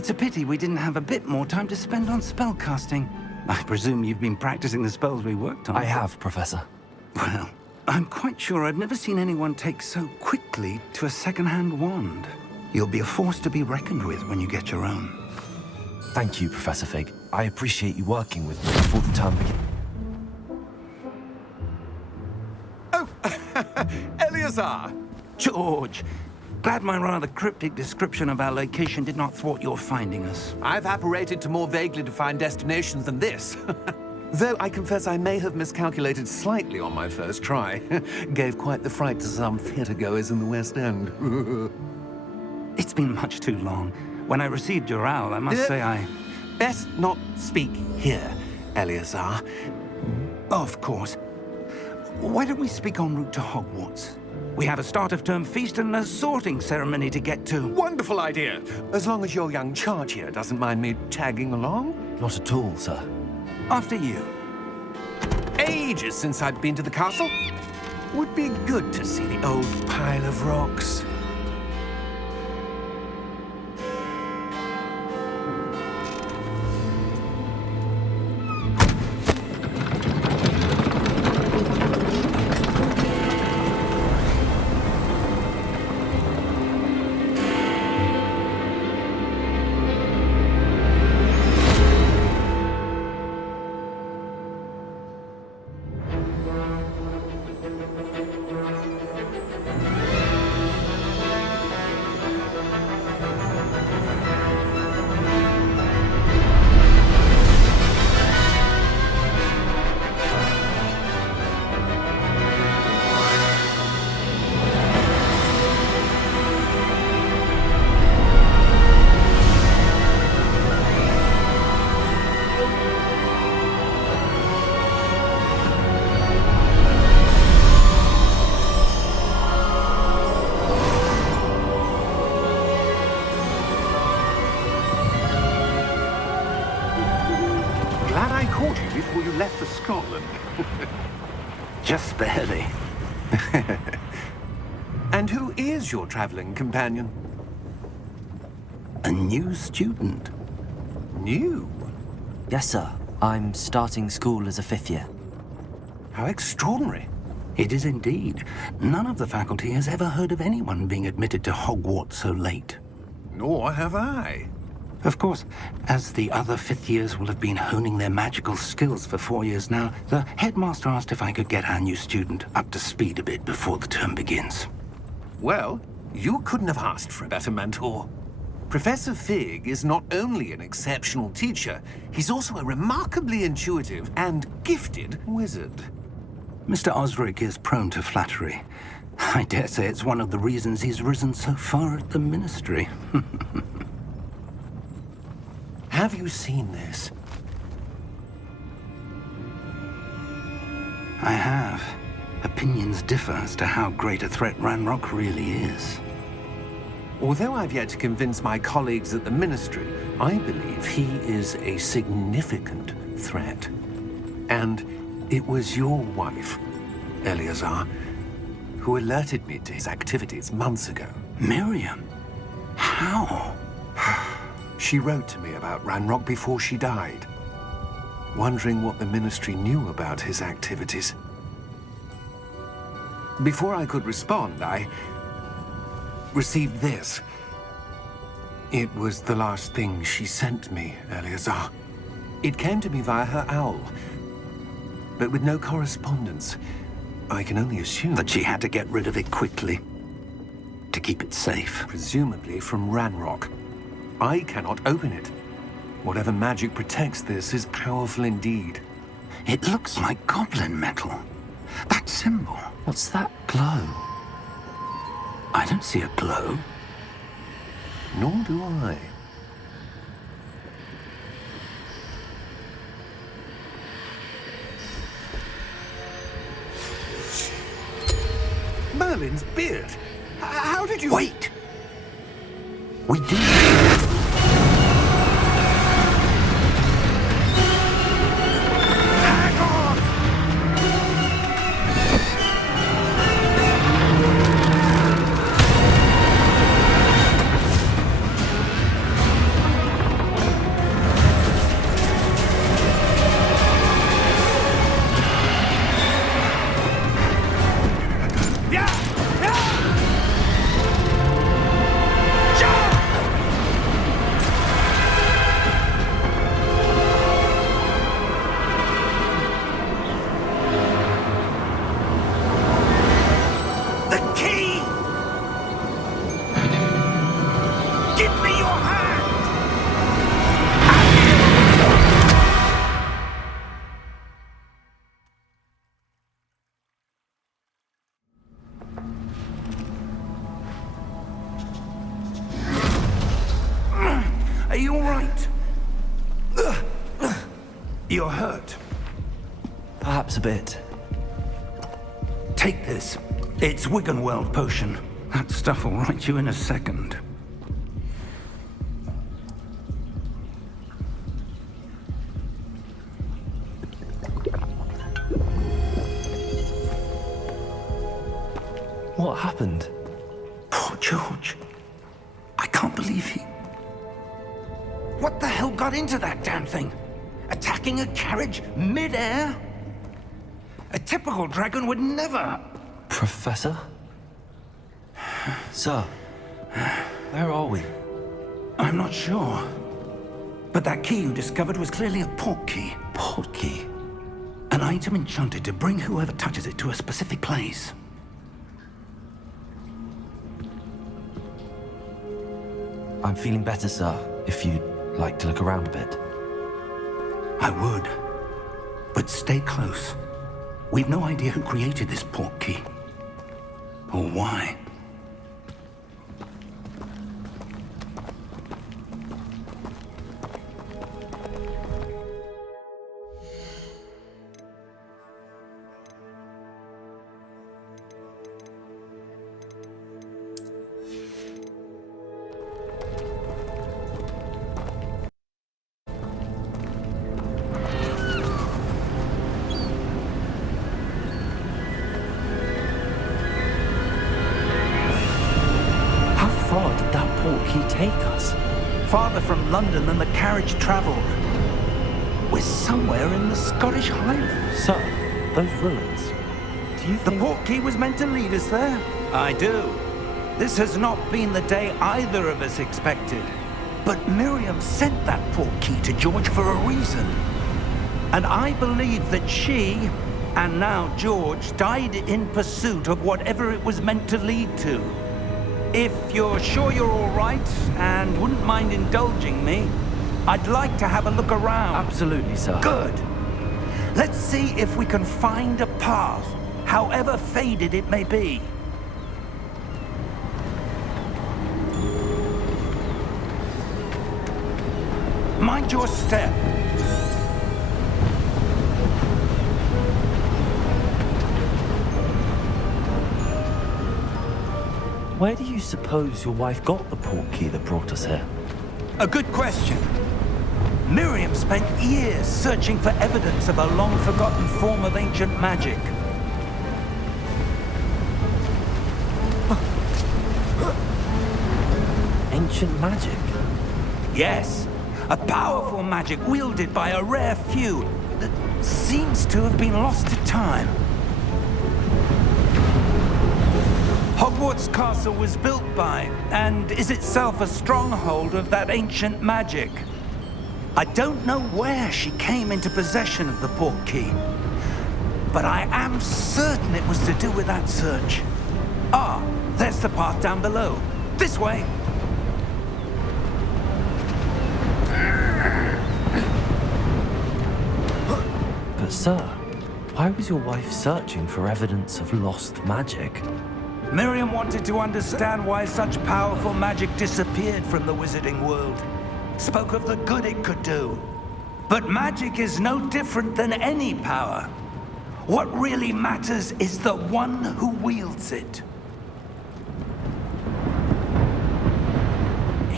It's a pity we didn't have a bit more time to spend on spellcasting. I presume you've been practicing the spells we worked on. I have, Professor. Well, I'm quite sure I've never seen anyone take so quickly to a second-hand wand. You'll be a force to be reckoned with when you get your own. Thank you, Professor Fig. I appreciate you working with me before the term begins. Oh, Eleazar! George, glad my rather cryptic description of our location did not thwart your finding us. I've apparated to more vaguely defined destinations than this. Though I confess I may have miscalculated slightly on my first try. Gave quite the fright to some theatre-goers in the West End. It's been much too long. When I received your owl, I must say I... Best not speak here, Eleazar. Of course. Why don't we speak en route to Hogwarts? We have a start-of-term feast and a sorting ceremony to get to. Wonderful idea! As long as your young charge here doesn't mind me tagging along. Not at all, sir. After you. Ages since I'd been to the castle. Would be good to see the old pile of rocks. Glad I caught you before you left for Scotland. Just barely. And who is your traveling companion? A new student. New? Yes, sir. I'm starting school as a 5th year. How extraordinary. It is indeed. None of the faculty has ever heard of anyone being admitted to Hogwarts so late. Nor have I. Of course, as the other 5th years will have been honing their magical skills for 4 years now, the headmaster asked if I could get our new student up to speed a bit before the term begins. Well, you couldn't have asked for a better mentor. Professor Fig is not only an exceptional teacher, he's also a remarkably intuitive and gifted wizard. Mr. Osric is prone to flattery. I dare say it's one of the reasons he's risen so far at the ministry. Have you seen this? I have. Opinions differ as to how great a threat Ranrock really is. Although I've yet to convince my colleagues at the Ministry, I believe he is a significant threat. And it was your wife, Eleazar, who alerted me to his activities months ago. Miriam? How? She wrote to me about Ranrock before she died, wondering what the Ministry knew about his activities. Before I could respond, I received this. It was the last thing she sent me, Eleazar. It came to me via her owl, but with no correspondence. I can only assume That she had to get rid of it quickly, to keep it safe. presumably from Ranrock. I cannot open it. Whatever magic protects this is powerful indeed. It looks like goblin metal. That symbol. What's that glow? I don't see a glow. Nor do I. Merlin's beard. How did you... Wait! We do. Hang on! Give me your hand! Are you all right? You're hurt. Perhaps a bit. Take this. It's Wiggenweld potion. That stuff will right you in a second. What happened? Poor George. I can't believe he... What the hell got into that damn thing? Attacking a carriage mid-air? A typical dragon would never... Professor? Sir, where are we? I'm not sure. But that key you discovered was clearly a port key. Port key? An item enchanted to bring whoever touches it to a specific place. I'm feeling better, sir, if you'd like to look around a bit. I would. But stay close. We've no idea who created this port key. Or why. How far did that port key take us? Farther from London than the carriage traveled. We're somewhere in the Scottish Highlands. Sir, those ruins. Do you The think... port key was meant to lead us there? I do. This has not been the day either of us expected. But Miriam sent that port key to George for a reason. And I believe that she, and now George, died in pursuit of whatever it was meant to lead to. If you're sure you're all right and wouldn't mind indulging me, I'd like to have a look around. Absolutely, sir. Good. Let's see if we can find a path, however faded it may be. Mind your step. Where do you suppose your wife got the port key that brought us here? A good question. Miriam spent years searching for evidence of a long-forgotten form of ancient magic. Ancient magic? Yes, a powerful magic wielded by a rare few that seems to have been lost to time. Hogwarts Castle was built by, and is itself a stronghold of that ancient magic. I don't know where she came into possession of the port key, but I am certain it was to do with that search. Ah, there's the path down below. This way. But sir, why was your wife searching for evidence of lost magic? Miriam wanted to understand why such powerful magic disappeared from the wizarding world. Spoke of the good it could do. But magic is no different than any power. What really matters is the one who wields it.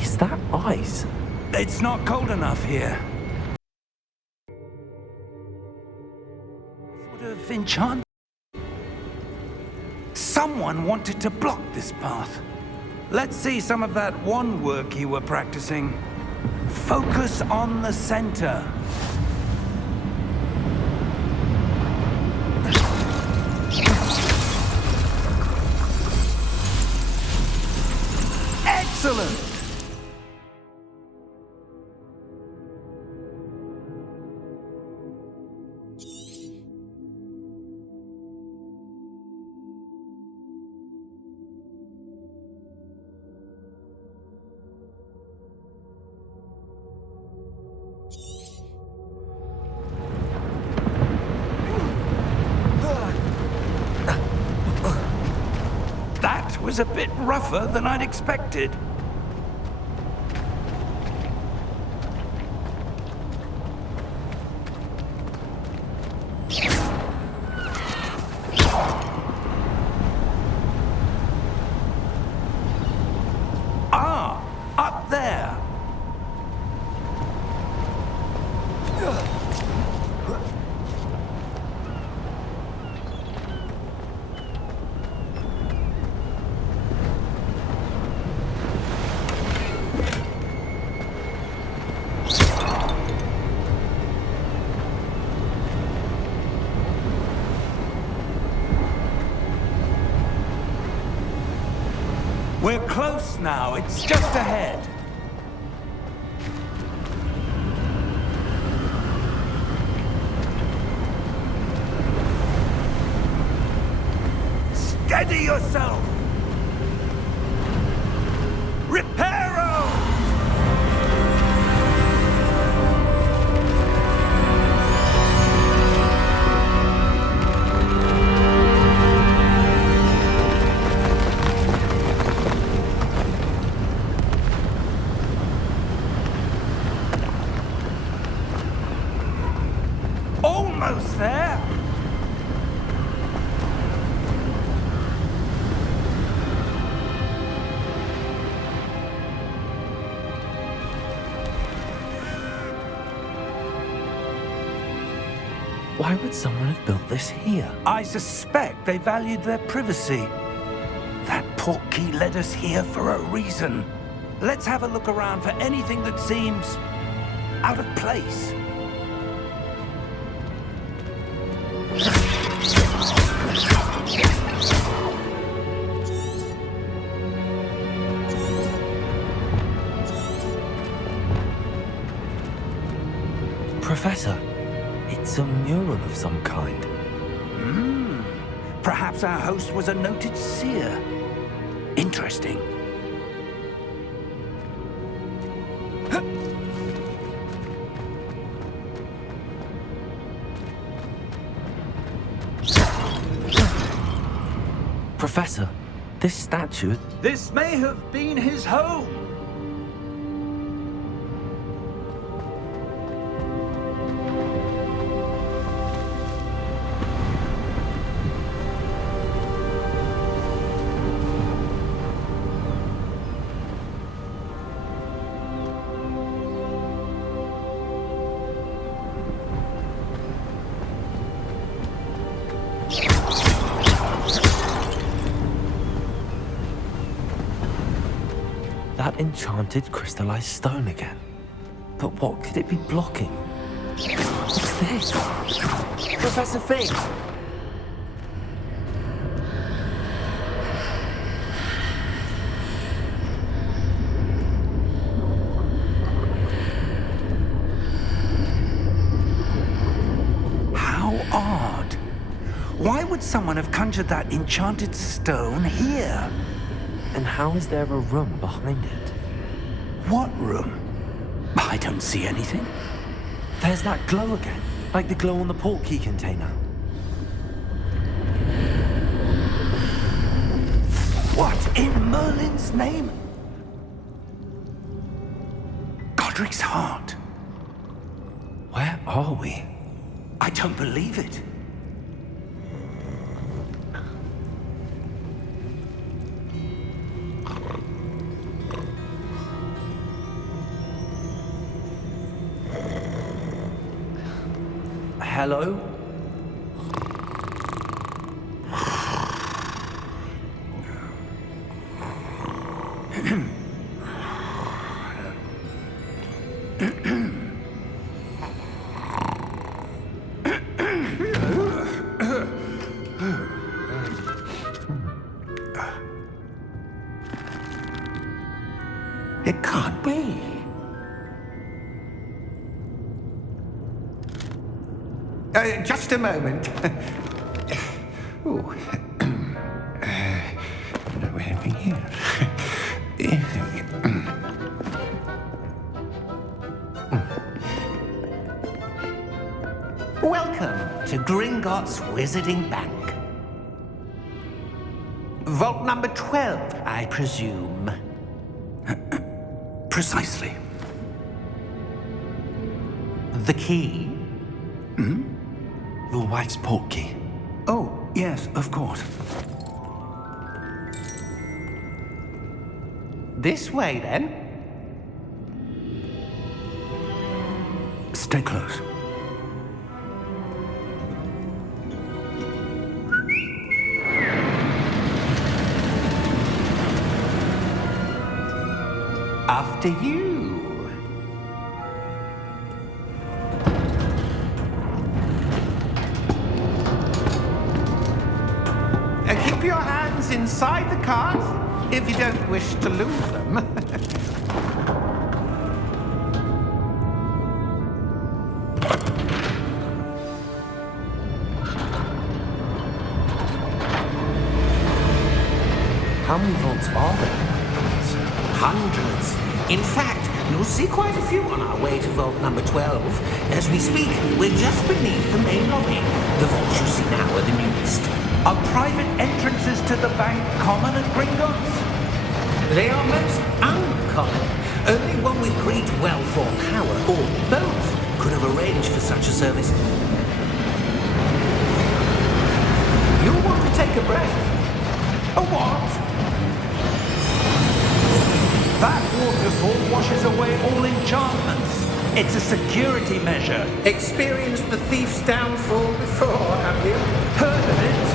Is that ice? It's not cold enough here. Sort of enchantment. Someone wanted to block this path. Let's see some of that wand work you were practicing. Focus on the center. Excellent! was a bit rougher than I'd expected. Ah, up there. We're close now. It's just ahead. Steady yourself! Reparo! Almost there! Why would someone have built this here? I suspect they valued their privacy. That portkey led us here for a reason. Let's have a look around for anything that seems out of place. Professor, it's a mural of some kind. Perhaps our host was a noted seer. Interesting. Professor, this statue... This may have been his home. That enchanted crystallized stone again. But what could it be blocking? What's this? Professor Fig! How odd. Why would someone have conjured that enchanted stone here? And how is there a room behind it? What room? I don't see anything. There's that glow again, like the glow on the portkey container. What in Merlin's name? Godric's heart. Where are we? I don't believe it. Hello? It can't be. Just a moment. Ooh. Anything here? Welcome to Gringotts Wizarding Bank. Vault number 12, I presume. Precisely. The key? Your wife's portkey. Oh, yes, of course. This way, then. Stay close. After you. Keep your hands inside the cart if you don't wish to lose them. How many vaults are there? Hundreds. In fact, you'll see quite a few on our way to vault number 12. As we speak, we're just beneath the main lobby. The vaults you see now are the newest. Are private entrances to the bank common at Gringotts? They are most uncommon. Only one with great wealth or power, or both, could have arranged for such a service. You'll want to take a breath. A what? That waterfall washes away all enchantments. It's a security measure. Experienced the thief's downfall before, have you? Heard of it?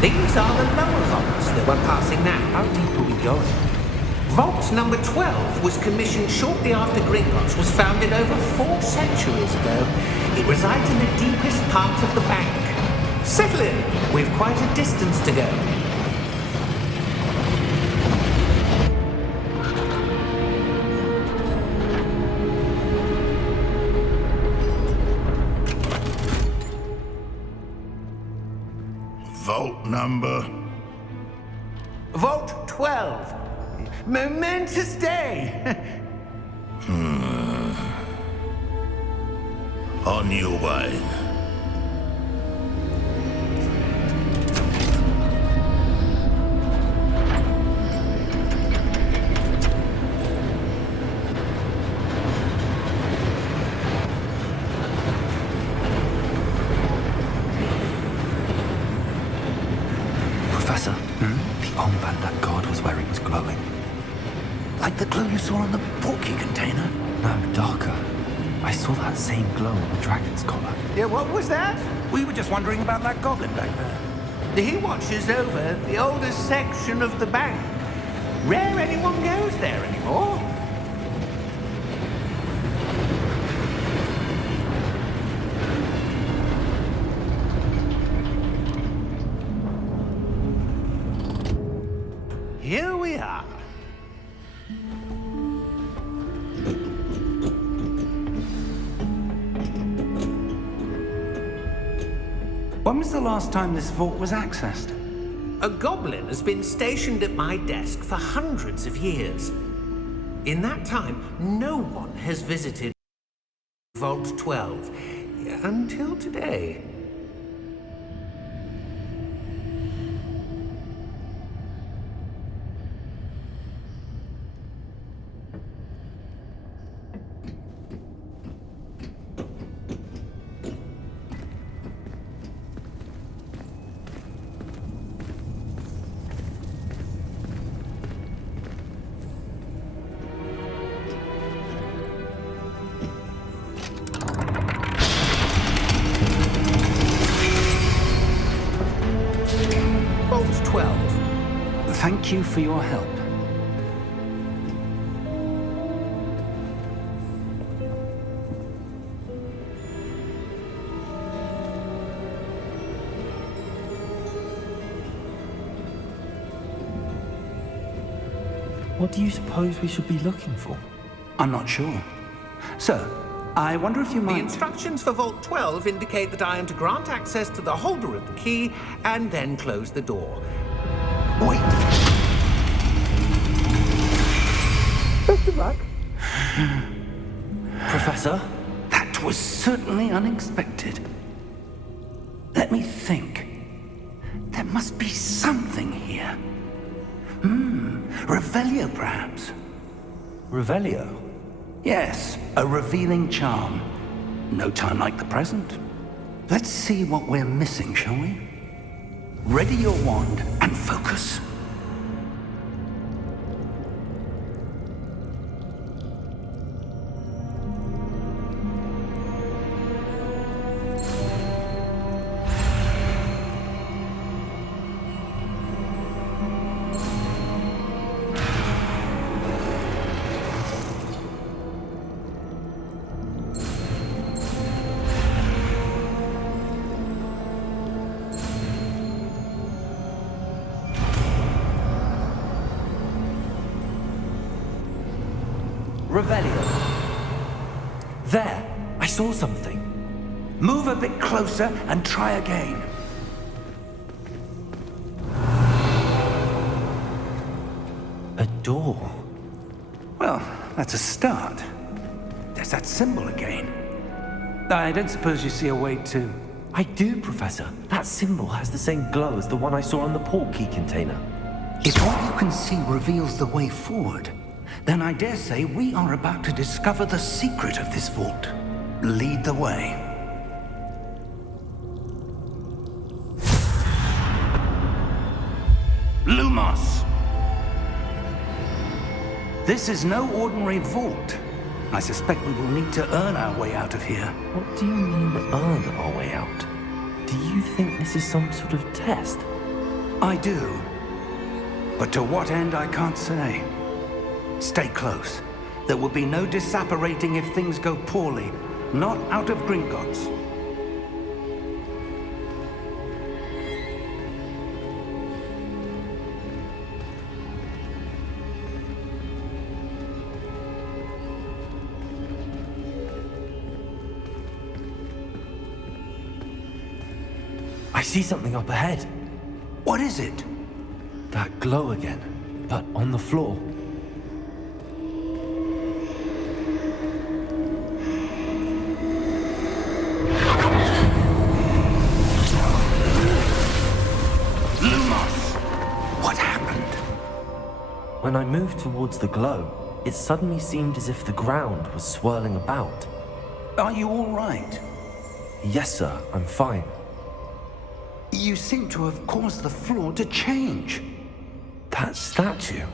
These are the lower vaults that we're passing now. How deep are we going? Vault number 12 was commissioned shortly after Gringotts was founded over 4 centuries ago. It resides in the deepest part of the bank. Settle in. We've quite a distance to go. Vault number? Vault 12. Momentous day. On your way. Professor, the armband that guard was wearing was glowing. Like the glow you saw on the portkey container? No, darker. I saw that same glow on the dragon's collar. Yeah, what was that? We were just wondering about that goblin back there. He watches over the oldest section of the bank. Rare anyone goes there anymore. Here we are. When was the last time this vault was accessed? A goblin has been stationed at my desk for hundreds of years. In that time, no one has visited Vault 12 until today. Vault 12. Thank you for your help. What do you suppose we should be looking for? I'm not sure. Sir, I wonder if you The might... instructions for Vault 12 indicate that I am to grant access to the holder of the key and then close the door. Wait! Best of luck. Professor? That was certainly unexpected. Let me think. There must be something here. Revelio, perhaps? Revelio? Yes, a revealing charm. No time like the present. Let's see what we're missing, shall we? Ready your wand and focus. Revelio. There! I saw something. Move a bit closer and try again. A door. Well, that's a start. There's that symbol again. I don't suppose you see a way to... I do, Professor. That symbol has the same glow as the one I saw on the port key container. If what you can see reveals the way forward, then I dare say we are about to discover the secret of this vault. Lead the way. Lumos! This is no ordinary vault. I suspect we will need to earn our way out of here. What do you mean, earn our way out? Do you think this is some sort of test? I do. But to what end, I can't say. Stay close. There will be no disapparating if things go poorly. Not out of Gringotts. I see something up ahead. What is it? That glow again, but on the floor. Lumos! What happened? When I moved towards the glow, it suddenly seemed as if the ground was swirling about. Are you all right? Yes, sir, I'm fine. You seem to have caused the floor to change. That statue.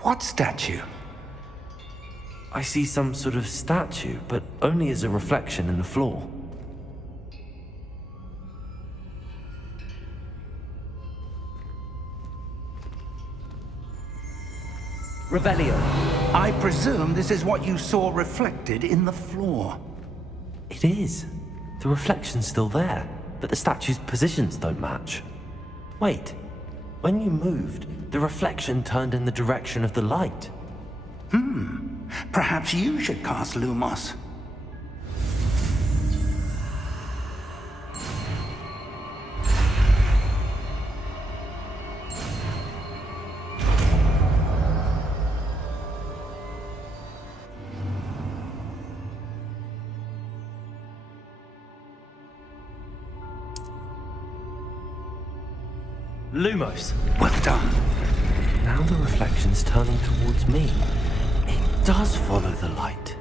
What statue? I see some sort of statue, but only as a reflection in the floor. Revelio, I presume this is what you saw reflected in the floor. It is. The reflection's still there, but the statue's positions don't match. Wait. When you moved, the reflection turned in the direction of the light. Perhaps you should cast Lumos. Lumos! Well done. Now the reflection's turning towards me. It does follow the light.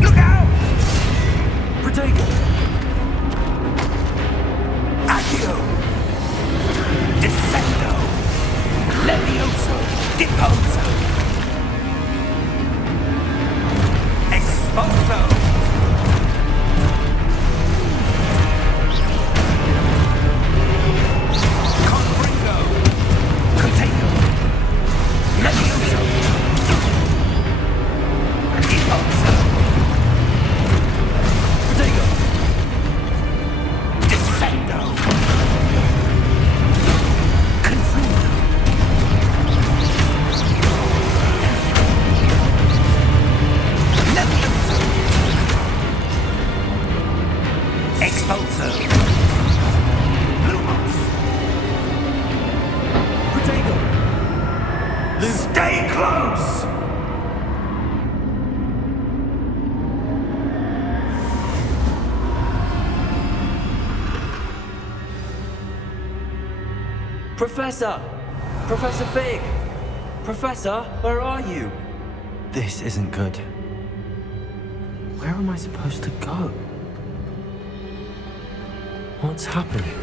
Look out! Protego! Accio! Descendo! Levioso! Deposo! Expulso! Confringo! Contago! Levioso! Deposo! Protego! Descendo! Confringo! Levioso! Expulso! Lumos! Protego! Stay Stay close! Professor! Professor Fig! Professor, where are you? This isn't good. Where am I supposed to go? What's happening?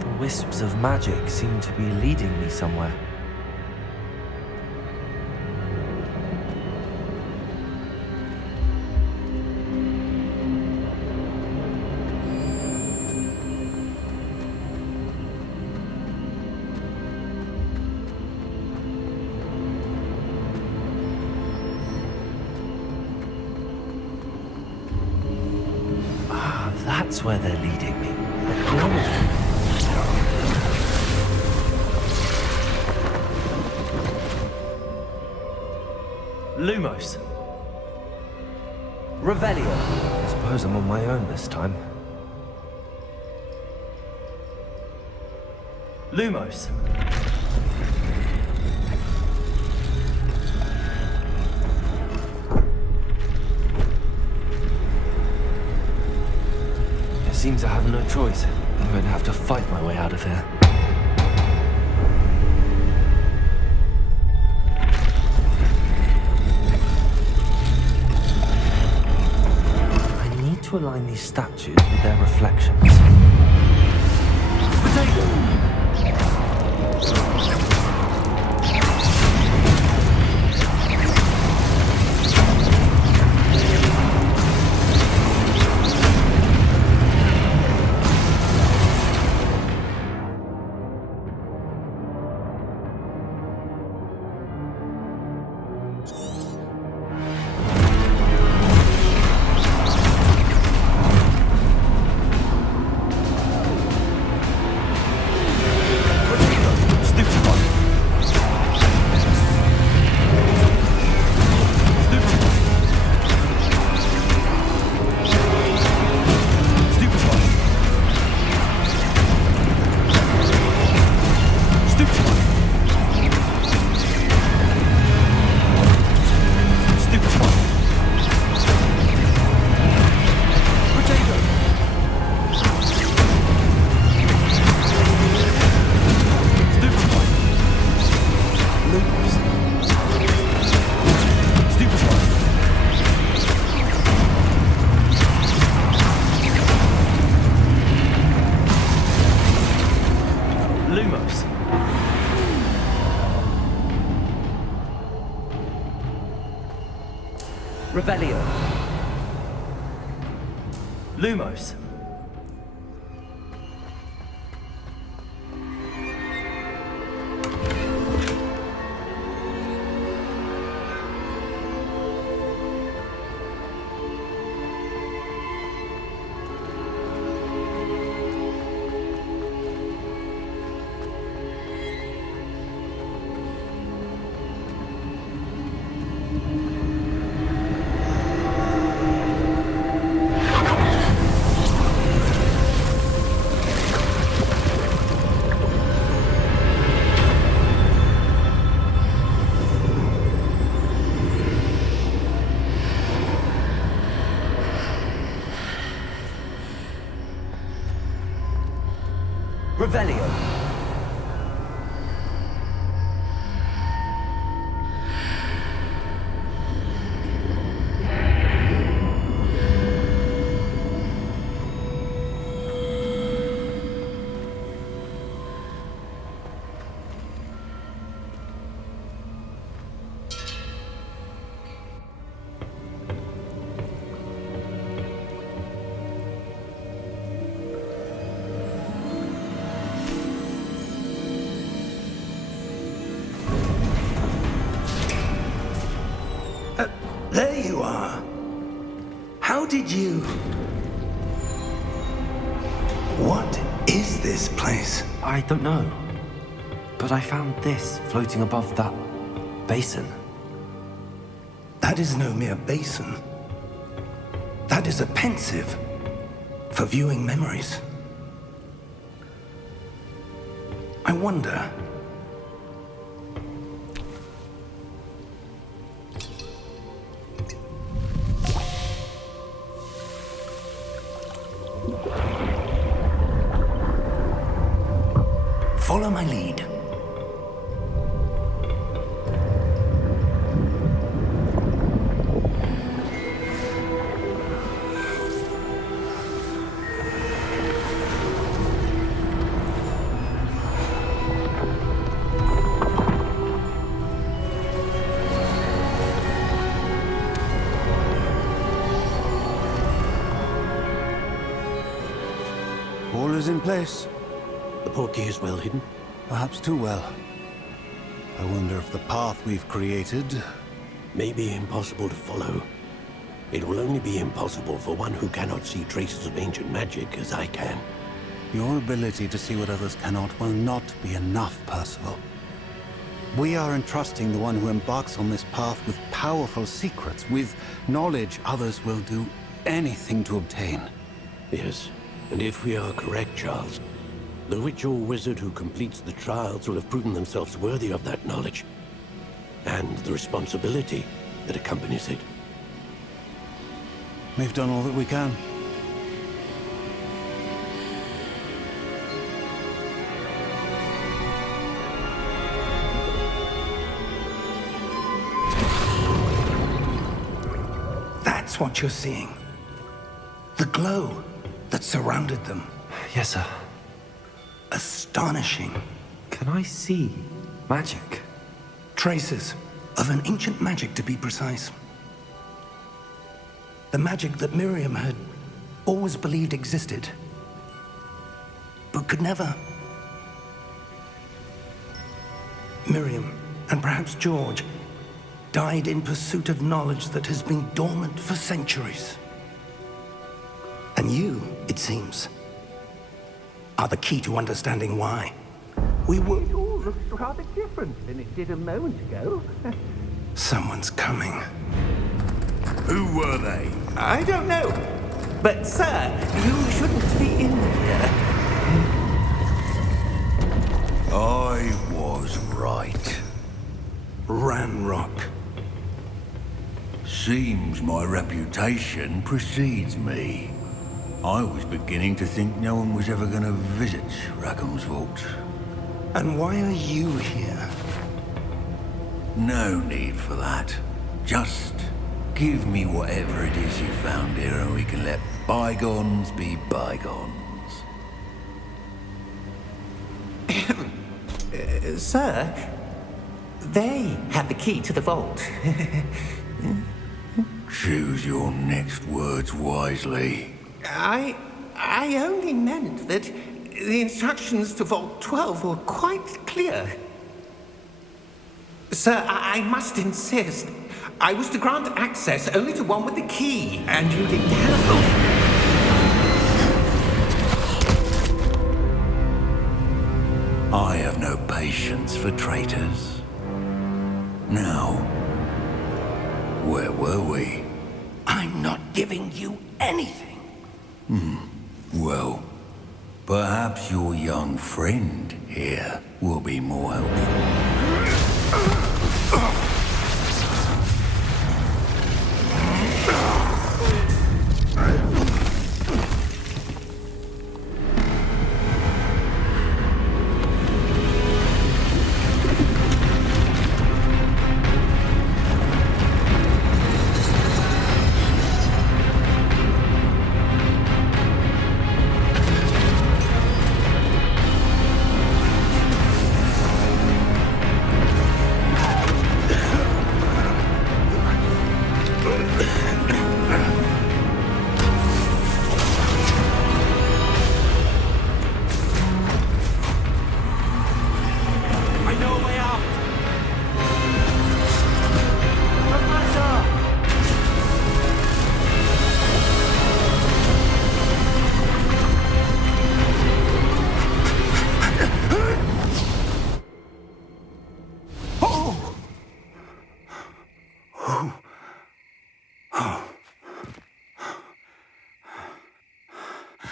The wisps of magic seem to be leading me somewhere. That's where they're leading me. Lumos. Revelio. I suppose I'm on my own this time. Lumos. Seems I have no choice. I'm going to have to fight my way out of here. I need to align these statues with their reflections. Potato! Revelio. Lumos. Revelio. There you are. How did you... What is this place? I don't know. But I found this floating above that basin. That is no mere basin. That is a pensive for viewing memories. I wonder... Follow my lead. All is in place. The portkey is well hidden. Perhaps too well. I wonder if the path we've created... May be impossible to follow. It will only be impossible for one who cannot see traces of ancient magic as I can. Your ability to see what others cannot will not be enough, Percival. We are entrusting the one who embarks on this path with powerful secrets, with knowledge others will do anything to obtain. Yes, and if we are correct, Charles, the witch or wizard who completes the trials will have proven themselves worthy of that knowledge, and the responsibility that accompanies it. We've done all that we can. That's what you're seeing. The glow that surrounded them. Yes, sir. Astonishing. Can I see magic? Traces of an ancient magic, to be precise. The magic that Miriam had always believed existed, but could never. Miriam, and perhaps George, died in pursuit of knowledge that has been dormant for centuries. And you, it seems, are the key to understanding why. We were... It all looks rather different than it did a moment ago. Someone's coming. Who were they? I don't know. But, sir, you shouldn't be in here. I was right. Ranrock. Seems my reputation precedes me. I was beginning to think no one was ever going to visit Rackham's vault. And why are you here? No need for that. Just give me whatever it is you found here and we can let bygones be bygones. Sir, they have the key to the vault. Choose your next words wisely. I only meant that the instructions to Vault 12 were quite clear. Sir, I must insist. I was to grant access only to one with the key, and you didn't have them. I have no patience for traitors. Now, where were we? I'm not giving you anything. Well, perhaps your young friend here will be more helpful.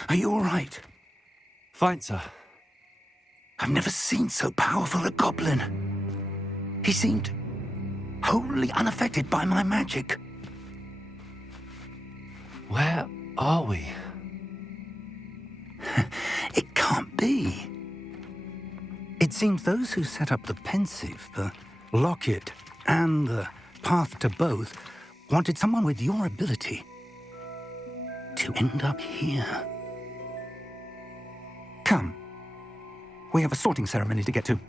Are you all right? Fine, sir. I've never seen so powerful a goblin. He seemed wholly unaffected by my magic. Where are we? be? It seems those who set up the pensive, the locket, and the path to both wanted someone with your ability to end up here. Come. We have a sorting ceremony to get to.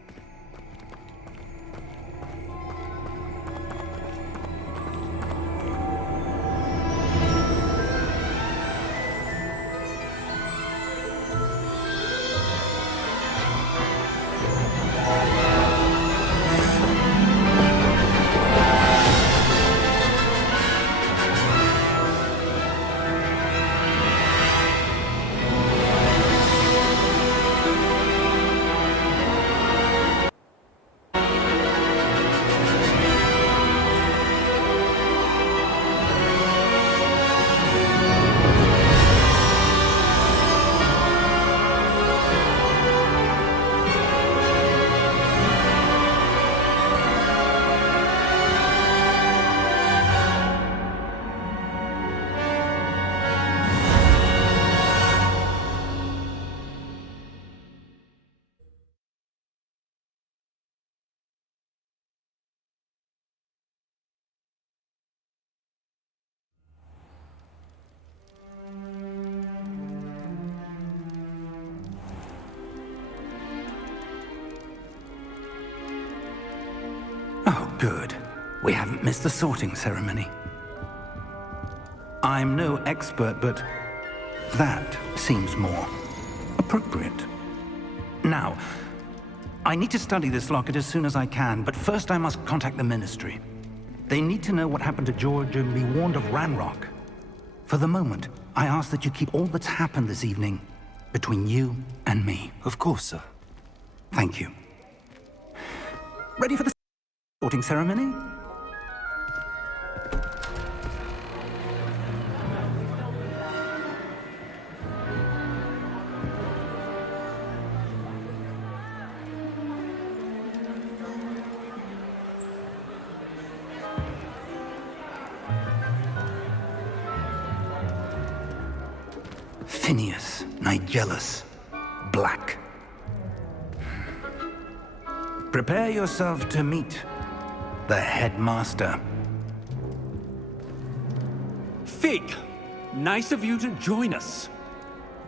Oh, good. We haven't missed the sorting ceremony. I'm no expert, but that seems more appropriate. Now, I need to study this locket as soon as I can, but first I must contact the Ministry. They need to know what happened to George and be warned of Ranrock. For the moment, I ask that you keep all that's happened this evening between you and me. Of course, sir. Thank you. Ready for the sorting ceremony? Phineas, Nigellus, Black. Prepare yourself to meet the headmaster. Fig, nice of you to join us.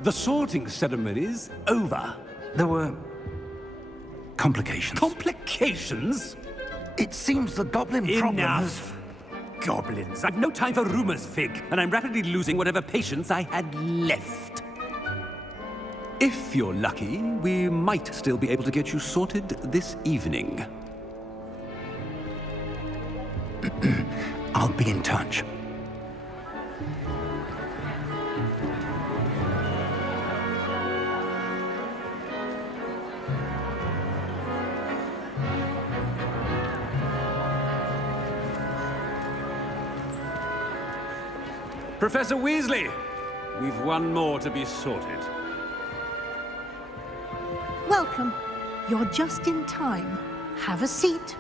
The sorting ceremony's over. There were complications. Complications? It seems the goblin problem has... Enough! Goblins. I've no time for rumors, Fig, and I'm rapidly losing whatever patience I had left. If you're lucky, we might still be able to get you sorted this evening. I'll be in touch. Professor Weasley, we've one more to be sorted. Welcome. You're just in time. Have a seat.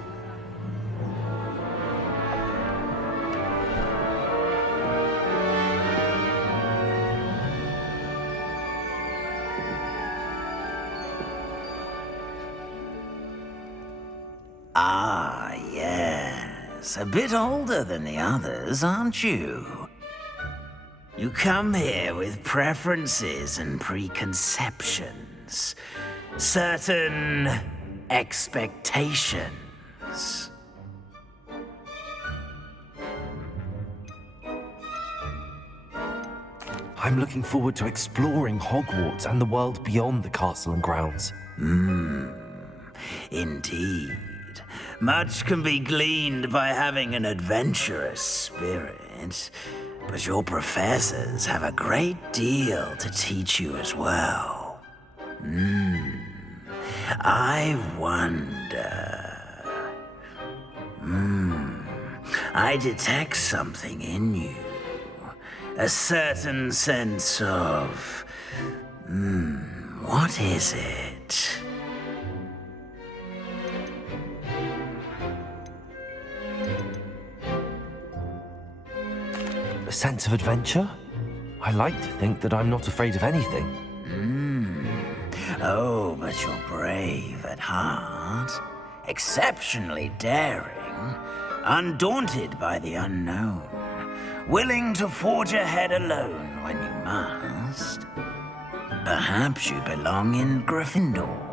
Ah, yes. A bit older than the others, aren't you? You come here with preferences and preconceptions. Certain expectations. I'm looking forward to exploring Hogwarts and the world beyond the castle and grounds. Indeed. Much can be gleaned by having an adventurous spirit, but your professors have a great deal to teach you as well. I wonder... I detect something in you. A certain sense of... what is it? A sense of adventure? I like to think that I'm not afraid of anything. Oh, but you're brave at heart, exceptionally daring, undaunted by the unknown, willing to forge ahead alone when you must. Perhaps you belong in Gryffindor.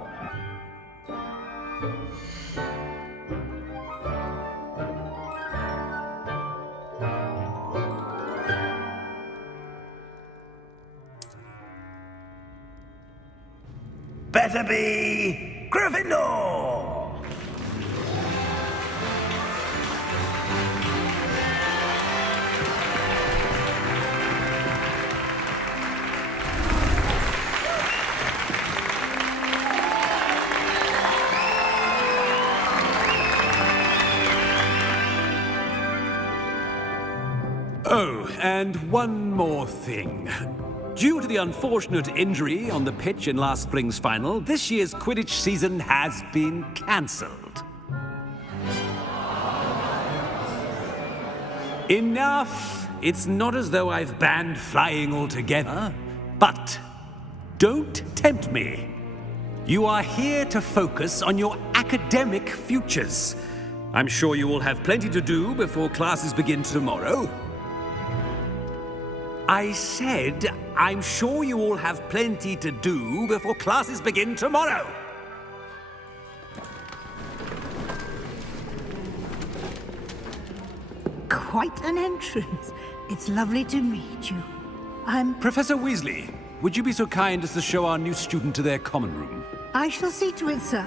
Better be Gryffindor! Oh, and one more thing. Due to the unfortunate injury on the pitch in last spring's final, this year's Quidditch season has been cancelled. Enough! It's not as though I've banned flying altogether, but don't tempt me. You are here to focus on your academic futures. I'm sure you will have plenty to do before classes begin tomorrow. I said, I'm sure you all have plenty to do before classes begin tomorrow. Quite an entrance. It's lovely to meet you. I'm... Professor Weasley, would you be so kind as to show our new student to their common room? I shall see to it, sir.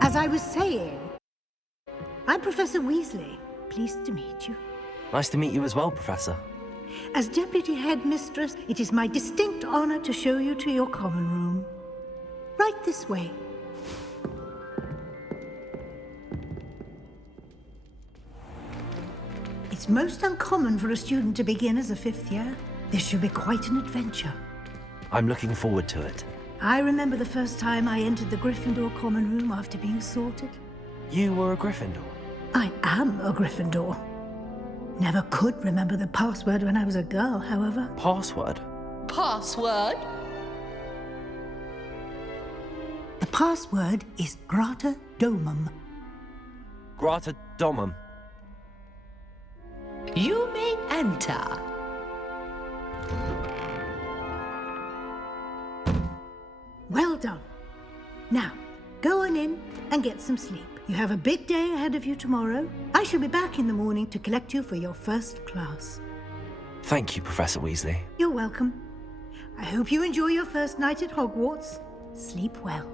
As I was saying, I'm Professor Weasley. Pleased to meet you. Nice to meet you as well, Professor. As Deputy Headmistress, it is my distinct honor to show you to your common room. Right this way. It's most uncommon for a student to begin as a fifth year. This should be quite an adventure. I'm looking forward to it. I remember the first time I entered the Gryffindor common room after being sorted. You were a Gryffindor? I am a Gryffindor. Never could remember the password when I was a girl, however. Password? Password? The password is Grata Domum. Grata Domum. You may enter. Well done. Now, go on in and get some sleep. You have a big day ahead of you tomorrow. I shall be back in the morning to collect you for your first class. Thank you, Professor Weasley. You're welcome. I hope you enjoy your first night at Hogwarts. Sleep well.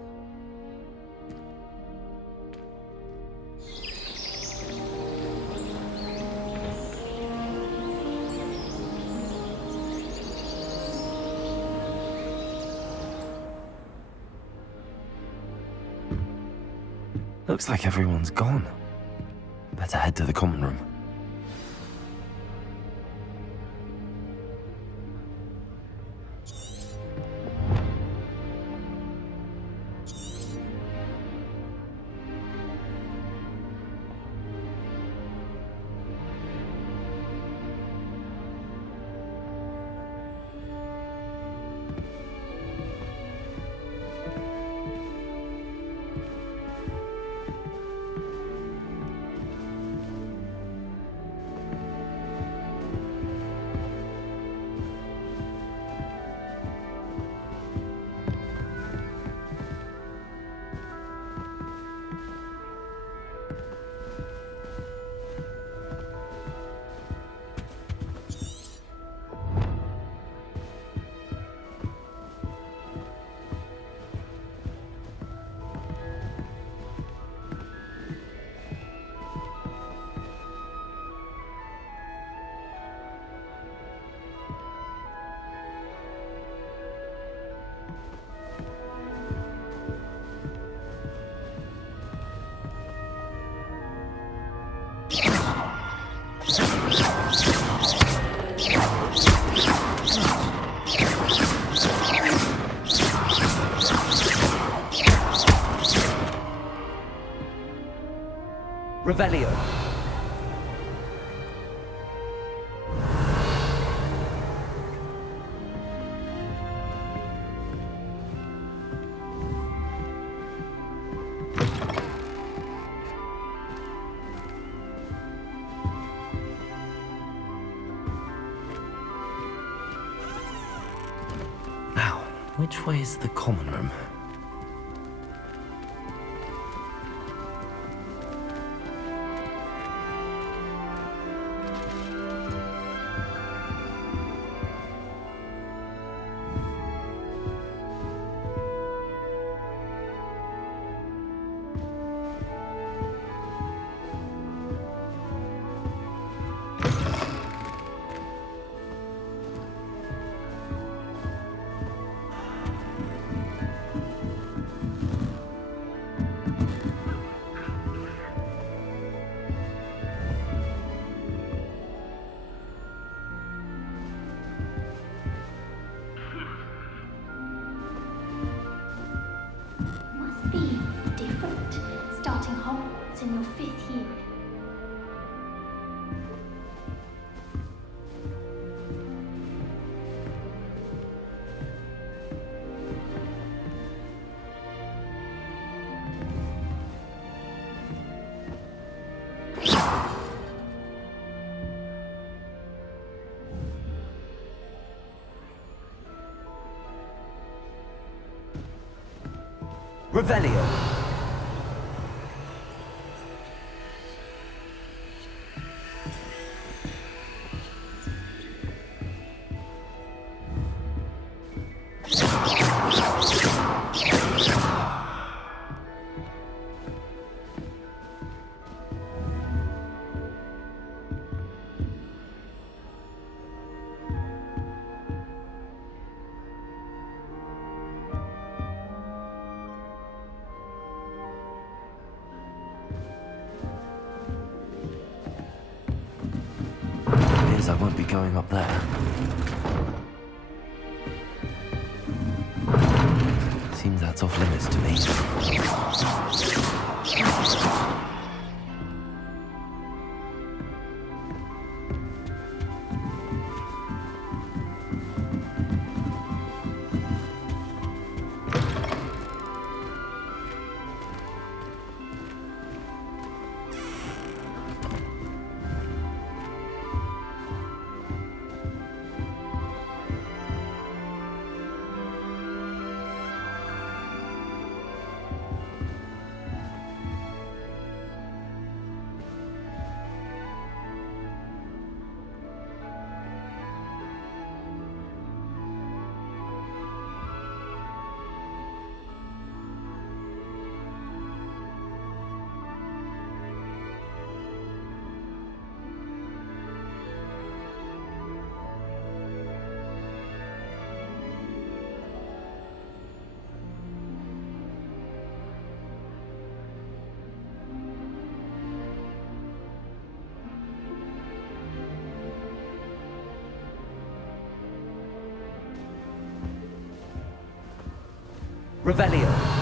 Looks like everyone's gone. Better head to the common room. Revelio. Which way is the common room? Must be different, starting Hogwarts in your 5th year. Revelio. I won't be going up there. Seems that's off limits to me. Revelio.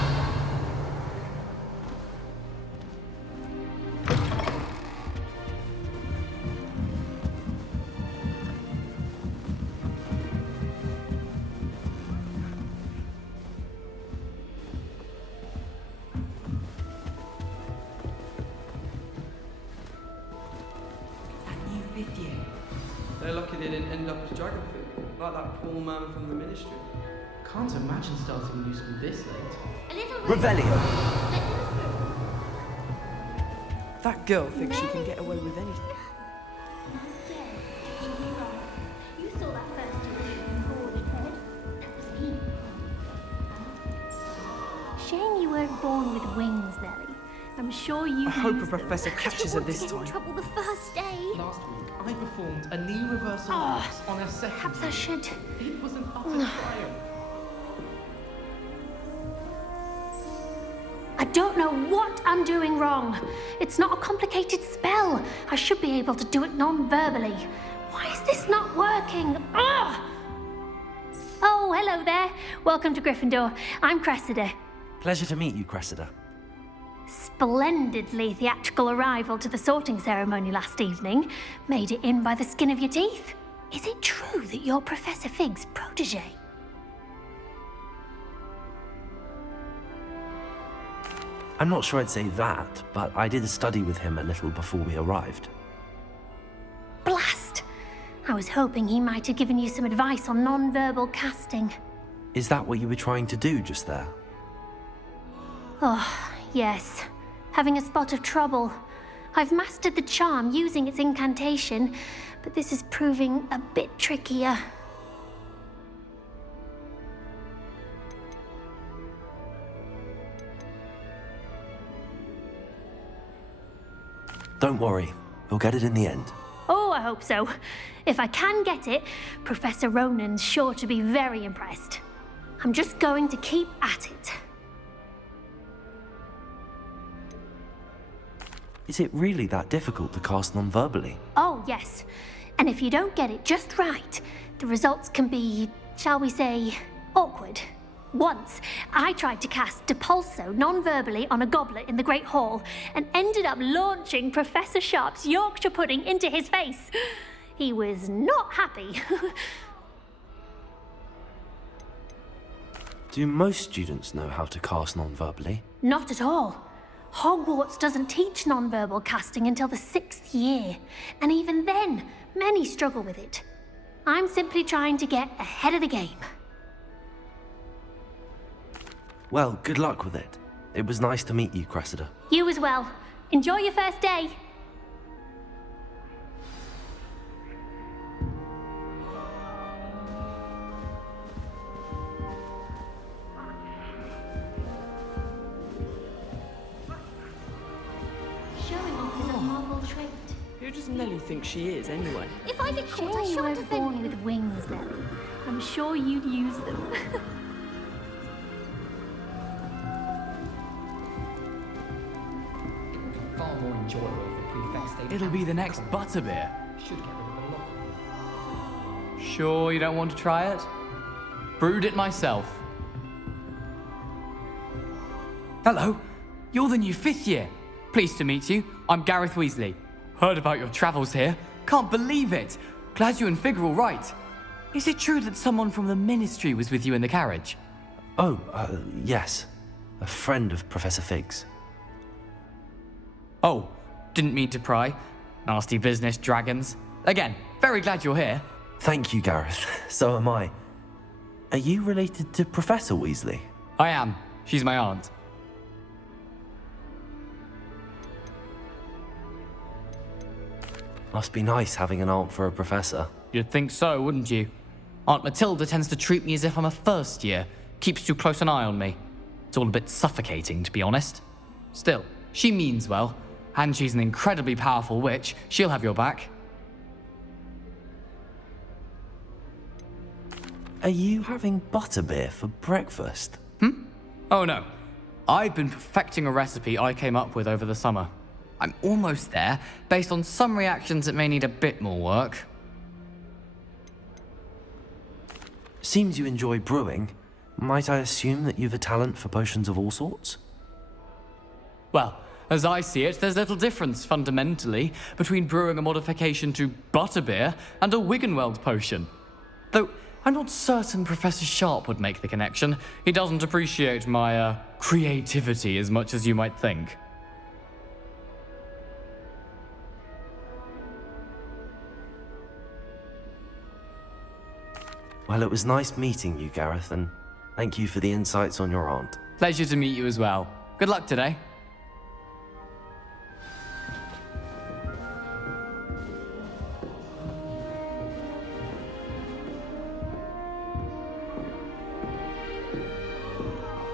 They're lucky they didn't end up as dragon food, like that poor man from the ministry. Can't imagine starting new school this late. Revelio. That girl thinks she can get away with anything. You saw that first year forged head. That was me. Shame you weren't born with wings, Nellie. I'm sure you. I hope a professor catches her this I didn't want to get in trouble the first day. Last week, I performed a knee reversal waltz on a second. Perhaps I should. It was an utter triumph. I don't know what I'm doing wrong. It's not a complicated spell. I should be able to do it non-verbally. Why is this not working? Ugh! Oh, hello there. Welcome to Gryffindor. I'm Cressida. Pleasure to meet you, Cressida. Splendidly theatrical arrival to the sorting ceremony last evening. Made it in by the skin of your teeth. Is it true that you're Professor Fig's protege? I'm not sure I'd say that, but I did study with him a little before we arrived. Blast! I was hoping he might have given you some advice on non-verbal casting. Is that what you were trying to do just there? Oh, yes. Having a spot of trouble. I've mastered the charm using its incantation, but this is proving a bit trickier. Don't worry, we'll get it in the end. Oh, I hope so. If I can get it, Professor Ronan's sure to be very impressed. I'm just going to keep at it. Is it really that difficult to cast non-verbally? Oh, yes. And if you don't get it just right, the results can be, shall we say, awkward. Once, I tried to cast Depulso non-verbally on a goblet in the Great Hall and ended up launching Professor Sharp's Yorkshire pudding into his face. He was not happy. Do most students know how to cast non-verbally? Not at all. Hogwarts doesn't teach non-verbal casting until the 6th year, and even then, many struggle with it. I'm simply trying to get ahead of the game. Well, good luck with it. It was nice to meet you, Cressida. You as well. Enjoy your first day. Showing off is a marvel trait. Who does Nelly think she is, anyway? If I get caught, I sure you born with wings, Nelly. I'm sure you'd use them. Far more enjoyable if the prefect stayed. It'll be the next butterbeer. Should get rid of the lot. Sure you don't want to try it? Brewed it myself. Hello, you're the new 5th year. Pleased to meet you. I'm Gareth Weasley. Heard about your travels here. Can't believe it. Glad you and Fig are all right. Is it true that someone from the Ministry was with you in the carriage? Oh, yes. A friend of Professor Fig's. Oh, didn't mean to pry. Nasty business, dragons. Again, very glad you're here. Thank you, Gareth. So am I. Are you related to Professor Weasley? I am. She's my aunt. Must be nice having an aunt for a professor. You'd think so, wouldn't you? Aunt Matilda tends to treat me as if I'm a first year. Keeps too close an eye on me. It's all a bit suffocating, to be honest. Still, she means well. And she's an incredibly powerful witch. She'll have your back. Are you having butterbeer for breakfast? Oh no. I've been perfecting a recipe I came up with over the summer. I'm almost there, based on some reactions that may need a bit more work. Seems you enjoy brewing. Might I assume that you've a talent for potions of all sorts? Well, as I see it, there's little difference, fundamentally, between brewing a modification to butterbeer and a Wiggenweld potion. Though, I'm not certain Professor Sharp would make the connection. He doesn't appreciate my, creativity as much as you might think. Well, it was nice meeting you, Gareth, and thank you for the insights on your aunt. Pleasure to meet you as well. Good luck today.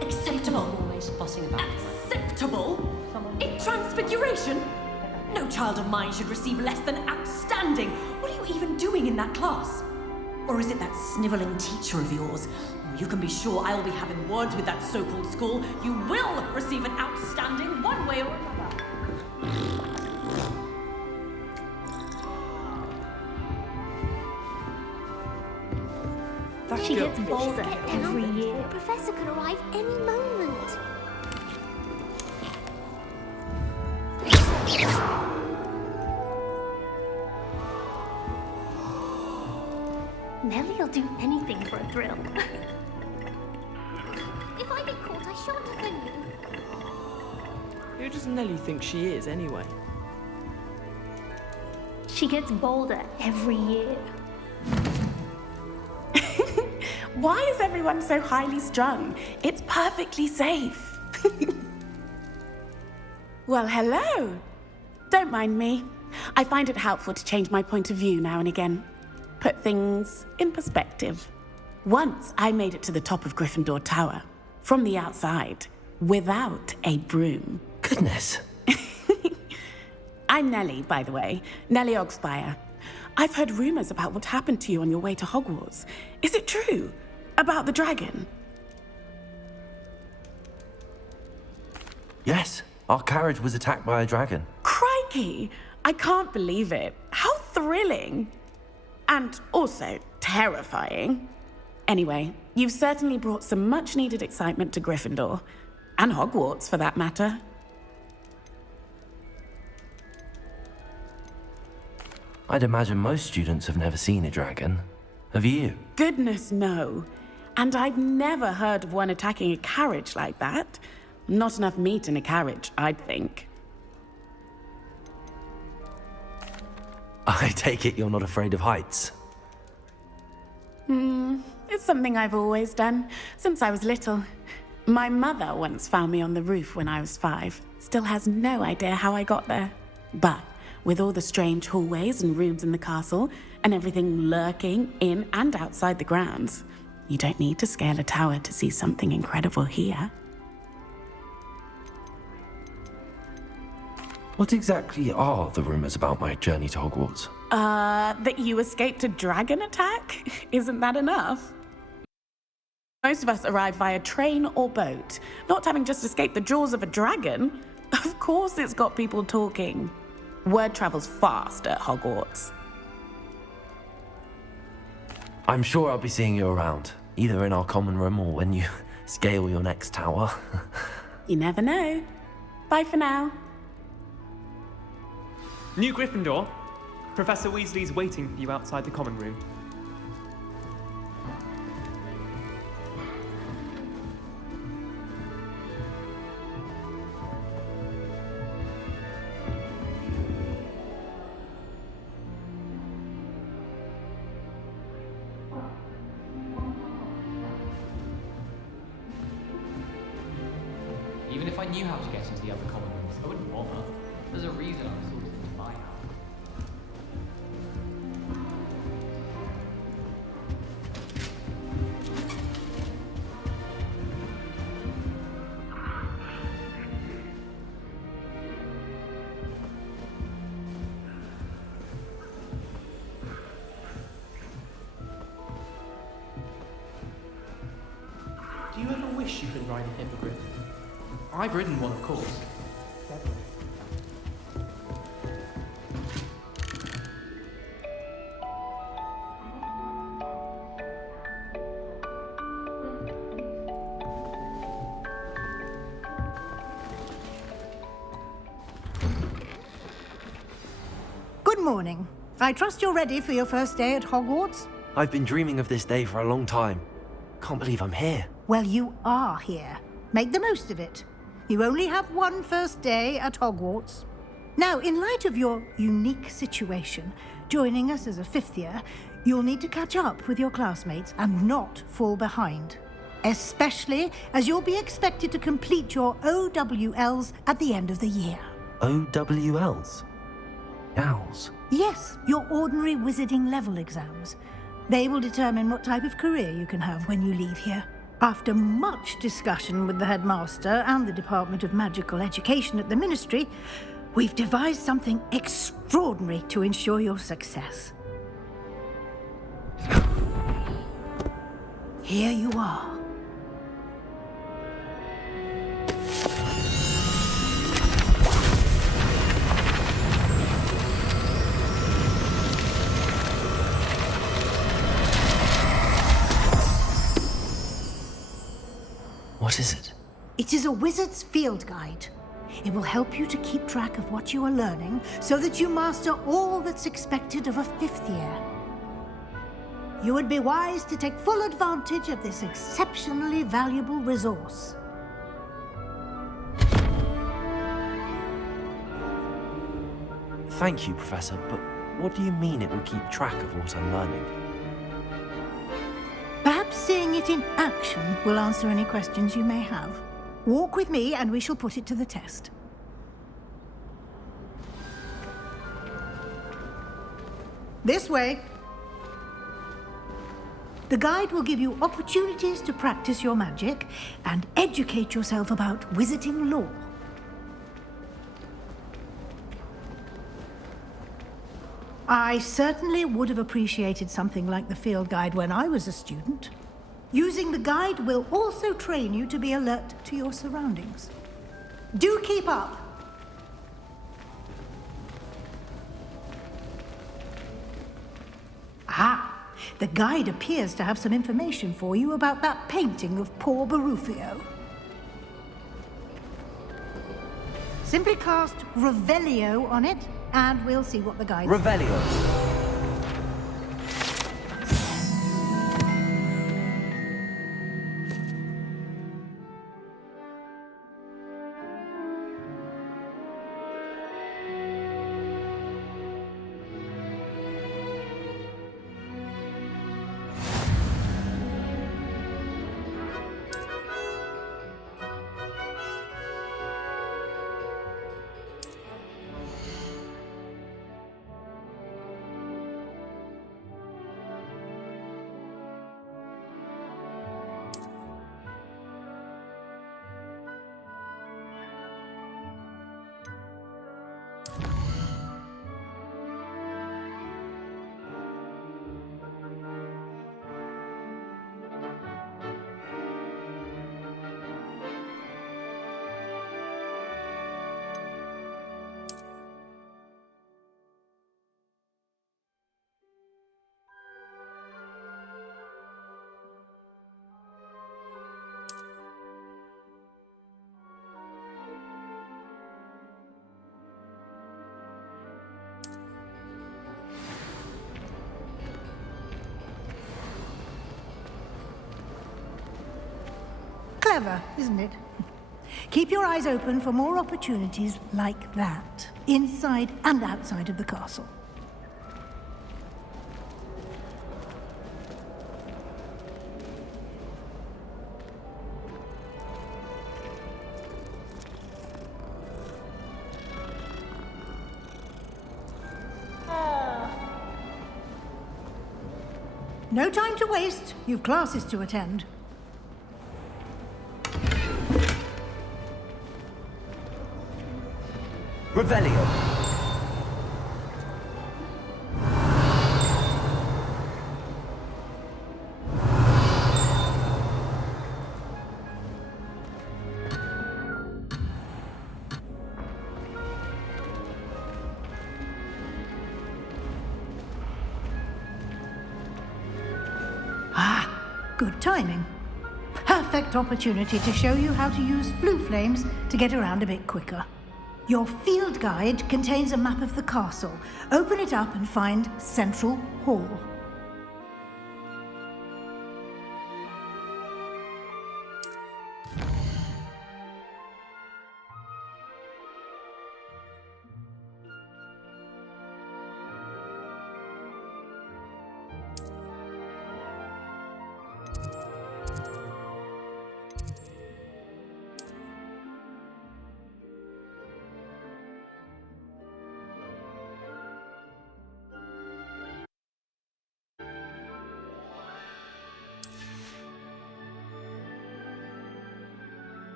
Acceptable. Always fussing about. Acceptable? In Transfiguration? No child of mine should receive less than outstanding. What are you even doing in that class? Or is it that snivelling teacher of yours? You can be sure I'll be having words with that so-called school. You will receive an outstanding one way or another. She gets bolder every year. The professor could arrive any moment. Nellie'll do anything for a thrill. If I get caught, I shan't offend you. Who does Nelly think she is, anyway? She gets bolder every year. Why is everyone so highly strung? It's perfectly safe. Well, hello. Don't mind me. I find it helpful to change my point of view now and again. Put things in perspective. Once I made it to the top of Gryffindor Tower, from the outside, without a broom. Goodness. I'm Nellie, by the way. Nellie Ogspire. I've heard rumors about what happened to you on your way to Hogwarts. Is it true? About the dragon? Yes, our carriage was attacked by a dragon. Crikey! I can't believe it. How thrilling! And also terrifying. Anyway, you've certainly brought some much-needed excitement to Gryffindor. And Hogwarts, for that matter. I'd imagine most students have never seen a dragon. Have you? Goodness, no. And I've never heard of one attacking a carriage like that. Not enough meat in a carriage, I'd think. I take it you're not afraid of heights. It's something I've always done, since I was little. My mother once found me on the roof when I was 5. Still has no idea how I got there. But with all the strange hallways and rooms in the castle, and everything lurking in and outside the grounds, you don't need to scale a tower to see something incredible here. What exactly are the rumors about my journey to Hogwarts? That you escaped a dragon attack? Isn't that enough? Most of us arrive via train or boat, not having just escaped the jaws of a dragon. Of course it's got people talking. Word travels fast at Hogwarts. I'm sure I'll be seeing you around, either in our common room or when you scale your next tower. You never know. Bye for now. New Gryffindor, Professor Weasley's waiting for you outside the common room. Even if I knew how to get into the other common rooms, I wouldn't bother. There's a reason I'm sorted into my house. Do you ever wish you could ride a hippogriff? I've ridden one, of course. Good morning. I trust you're ready for your first day at Hogwarts? I've been dreaming of this day for a long time. Can't believe I'm here. Well, you are here. Make the most of it. You only have one first day at Hogwarts. Now, in light of your unique situation, joining us as a 5th year, you'll need to catch up with your classmates and not fall behind. Especially as you'll be expected to complete your OWLs at the end of the year. OWLs? Owls? Yes, your ordinary wizarding level exams. They will determine what type of career you can have when you leave here. After much discussion with the headmaster and the Department of Magical Education at the Ministry, we've devised something extraordinary to ensure your success. Here you are. What is it? It is a wizard's field guide. It will help you to keep track of what you are learning so that you master all that's expected of a 5th year. You would be wise to take full advantage of this exceptionally valuable resource. Thank you, Professor, but what do you mean it will keep track of what I'm learning? Perhaps Perhaps seeing it in action will answer any questions you may have. Walk with me and we shall put it to the test. This way. The guide will give you opportunities to practice your magic and educate yourself about wizarding lore. I certainly would have appreciated something like the field guide when I was a student. Using the guide will also train you to be alert to your surroundings. Do keep up! Ah! The guide appears to have some information for you about that painting of poor Barufio. Simply cast Revelio on it, and we'll see what the guide says. Revelio. Clever, isn't it? Keep your eyes open for more opportunities like that, inside and outside of the castle. No time to waste. You've classes to attend. Revelio. Good timing. Perfect opportunity to show you how to use flue flames to get around a bit quicker. Your field guide contains a map of the castle. Open it up and find Central Hall.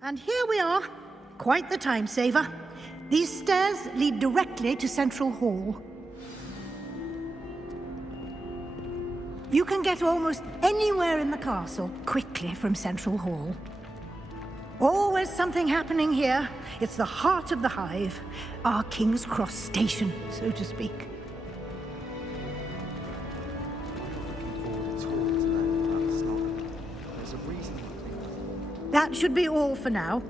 And here we are. Quite the time saver. These stairs lead directly to Central Hall. You can get almost anywhere in the castle quickly from Central Hall. Always something happening here. It's the heart of the hive, our King's Cross station, so to speak. That should be all for now.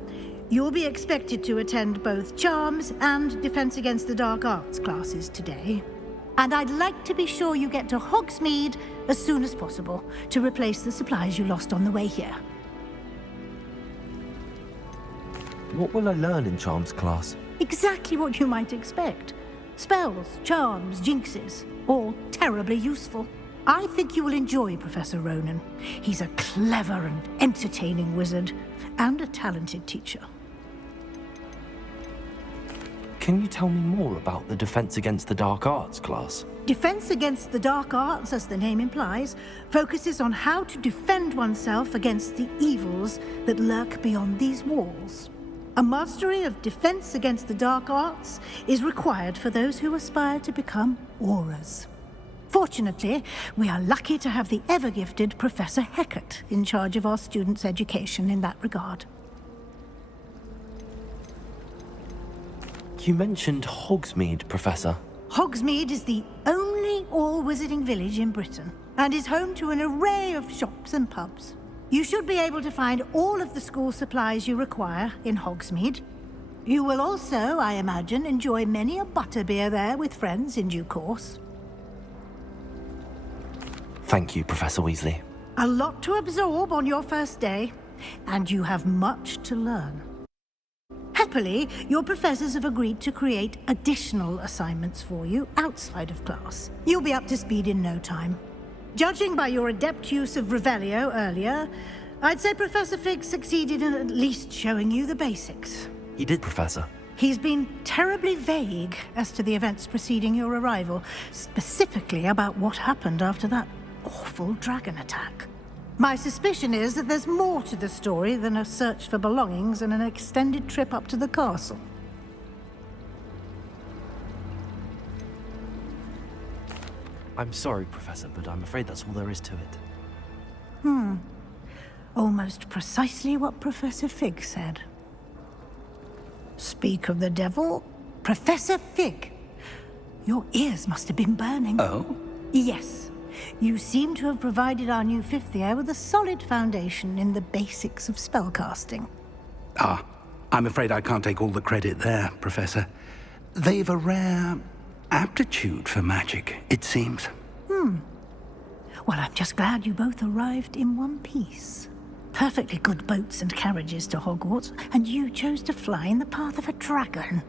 You'll be expected to attend both Charms and Defense Against the Dark Arts classes today. And I'd like to be sure you get to Hogsmeade as soon as possible to replace the supplies you lost on the way here. What will I learn in Charms class? Exactly what you might expect. Spells, charms, jinxes, all terribly useful. I think you will enjoy Professor Ronan. He's a clever and entertaining wizard, and a talented teacher. Can you tell me more about the Defense Against the Dark Arts class? Defense Against the Dark Arts, as the name implies, focuses on how to defend oneself against the evils that lurk beyond these walls. A mastery of Defense Against the Dark Arts is required for those who aspire to become Aurors. Fortunately, we are lucky to have the ever-gifted Professor Hecat in charge of our students' education in that regard. You mentioned Hogsmeade, Professor. Hogsmeade is the only all-wizarding village in Britain, and is home to an array of shops and pubs. You should be able to find all of the school supplies you require in Hogsmeade. You will also, I imagine, enjoy many a butterbeer there with friends in due course. Thank you, Professor Weasley. A lot to absorb on your first day, and you have much to learn. Happily, your professors have agreed to create additional assignments for you outside of class. You'll be up to speed in no time. Judging by your adept use of Revelio earlier, I'd say Professor Fig succeeded in at least showing you the basics. He did, Professor. He's been terribly vague as to the events preceding your arrival, specifically about what happened after that awful dragon attack. My suspicion is that there's more to the story than a search for belongings and an extended trip up to the castle. I'm sorry, Professor, but I'm afraid that's all there is to it. Almost precisely what Professor Fig said. Speak of the devil, Professor Fig. Your ears must have been burning. Oh? Yes. You seem to have provided our new fifth year with a solid foundation in the basics of spellcasting. Ah, I'm afraid I can't take all the credit there, Professor. They've a rare aptitude for magic, it seems. Well, I'm just glad you both arrived in one piece. Perfectly good boats and carriages to Hogwarts, and you chose to fly in the path of a dragon.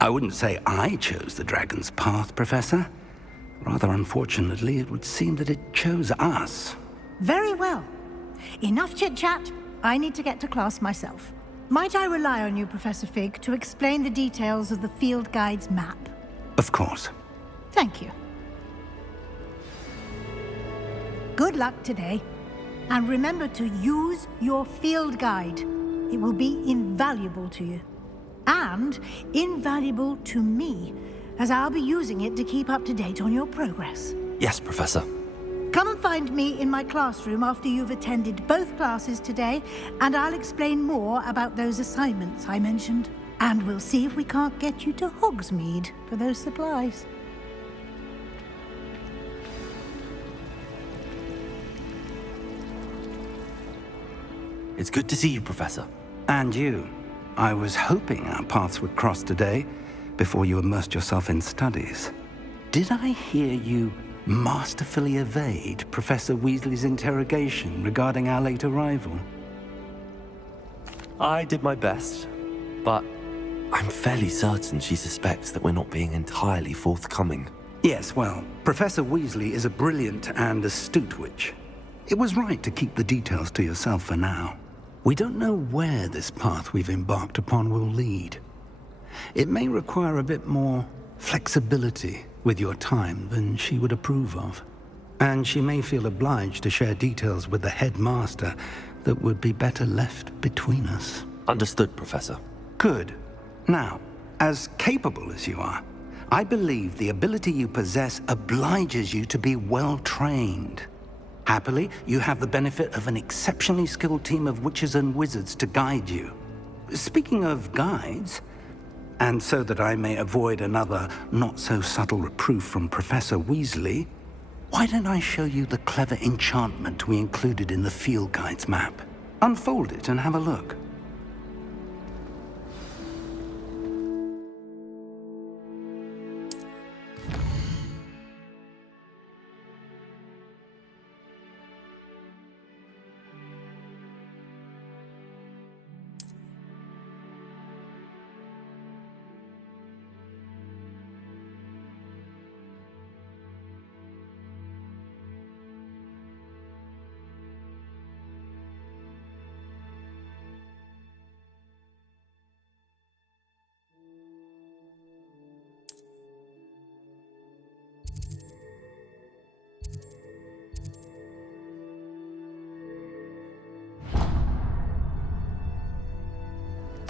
I wouldn't say I chose the dragon's path, Professor. Rather unfortunately, it would seem that it chose us. Very well. Enough chit-chat. I need to get to class myself. Might I rely on you, Professor Fig, to explain the details of the field guide's map? Of course. Thank you. Good luck today. And remember to use your field guide. It will be invaluable to you. And invaluable to me, as I'll be using it to keep up to date on your progress. Yes, Professor. Come and find me in my classroom after you've attended both classes today, and I'll explain more about those assignments I mentioned. And we'll see if we can't get you to Hogsmeade for those supplies. It's good to see you, Professor. And you. I was hoping our paths would cross today, before you immersed yourself in studies. Did I hear you masterfully evade Professor Weasley's interrogation regarding our late arrival? I did my best, but I'm fairly certain she suspects that we're not being entirely forthcoming. Yes, well, Professor Weasley is a brilliant and astute witch. It was right to keep the details to yourself for now. We don't know where this path we've embarked upon will lead. It may require a bit more flexibility with your time than she would approve of. And she may feel obliged to share details with the headmaster that would be better left between us. Understood, Professor. Good. Now, as capable as you are, I believe the ability you possess obliges you to be well trained. Happily, you have the benefit of an exceptionally skilled team of witches and wizards to guide you. Speaking of guides, and so that I may avoid another not-so-subtle reproof from Professor Weasley, why don't I show you the clever enchantment we included in the field guide's map? Unfold it and have a look.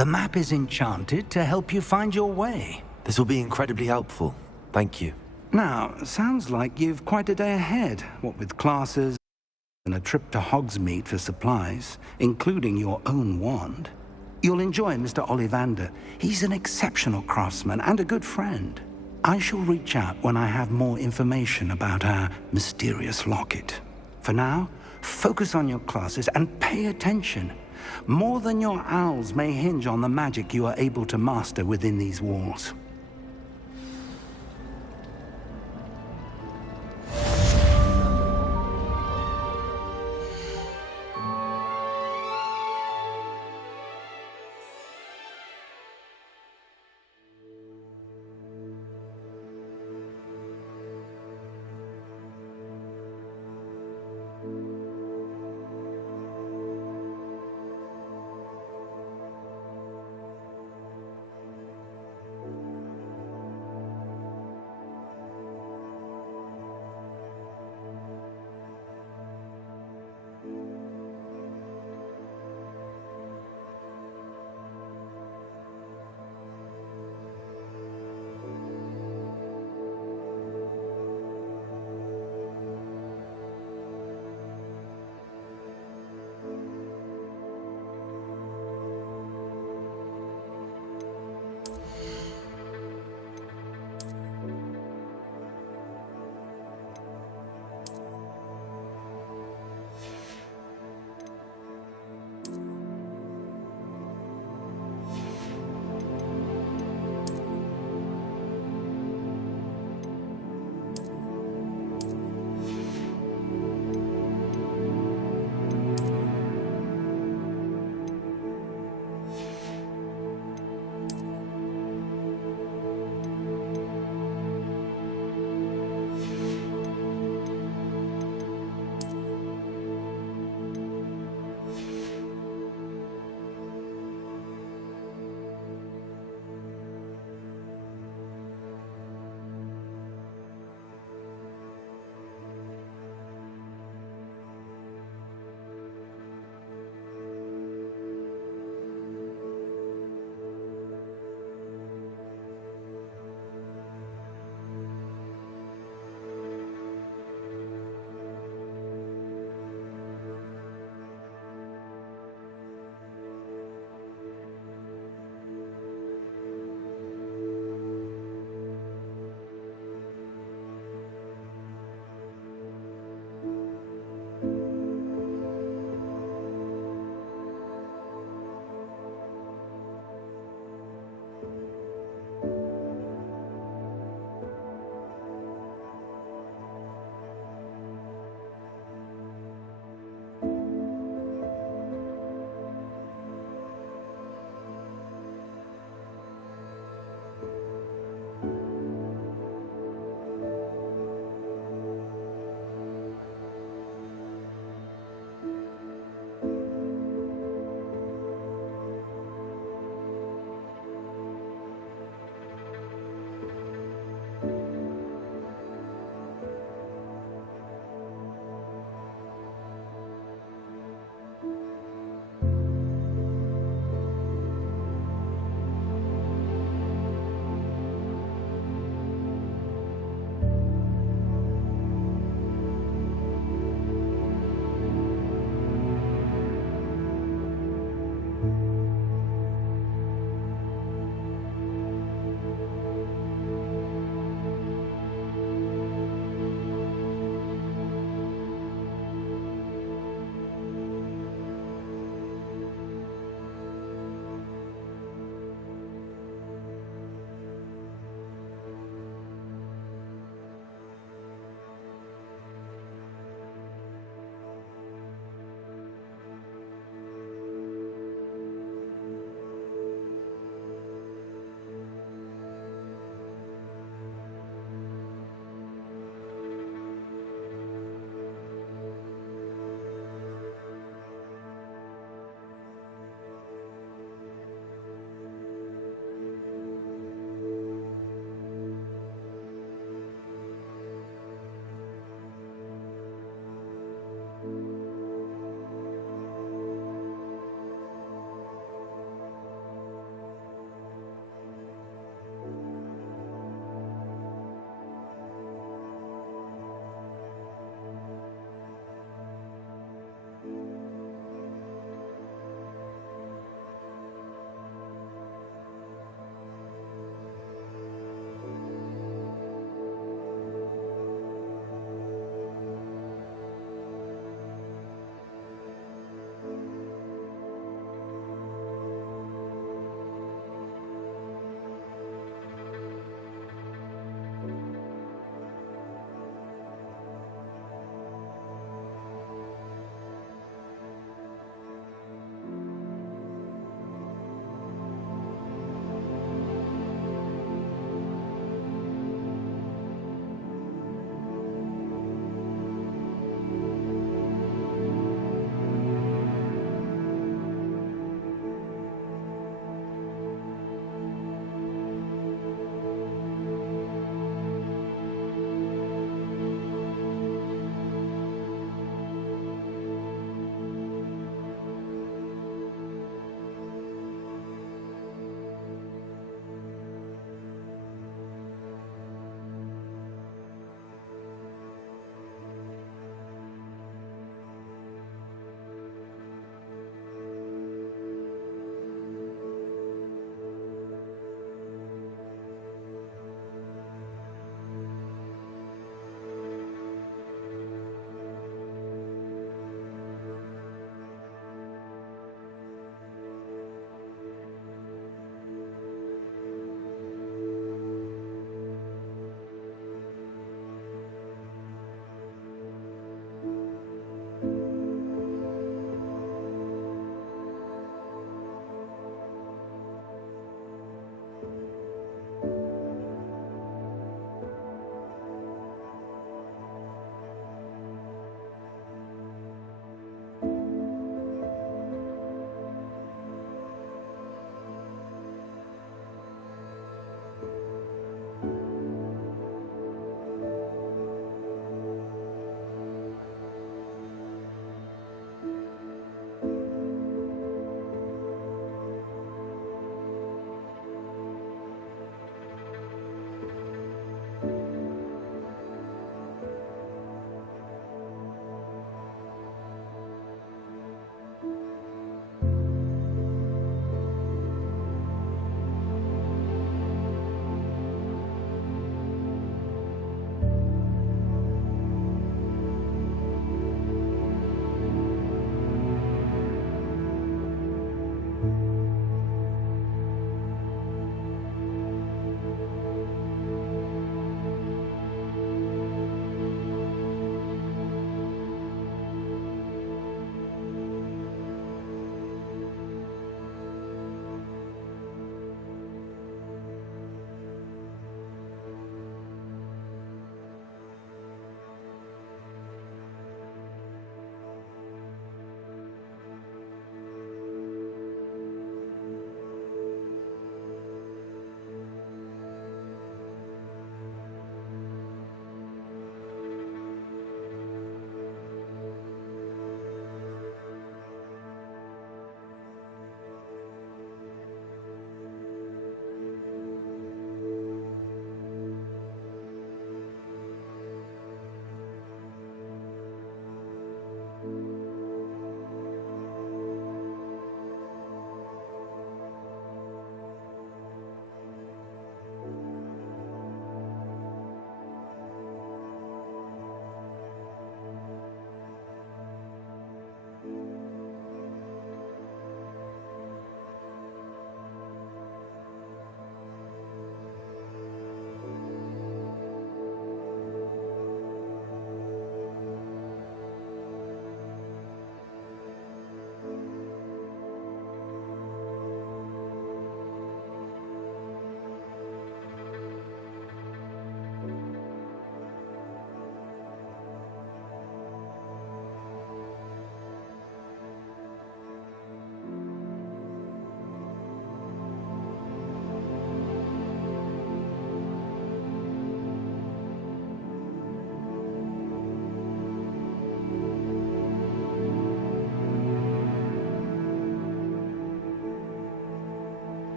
The map is enchanted to help you find your way. This will be incredibly helpful. Thank you. Now, sounds like you've quite a day ahead, what with classes and a trip to Hogsmeade for supplies, including your own wand. You'll enjoy Mr. Ollivander. He's an exceptional craftsman and a good friend. I shall reach out when I have more information about our mysterious locket. For now, focus on your classes and pay attention. More than your owls may hinge on the magic you are able to master within these walls.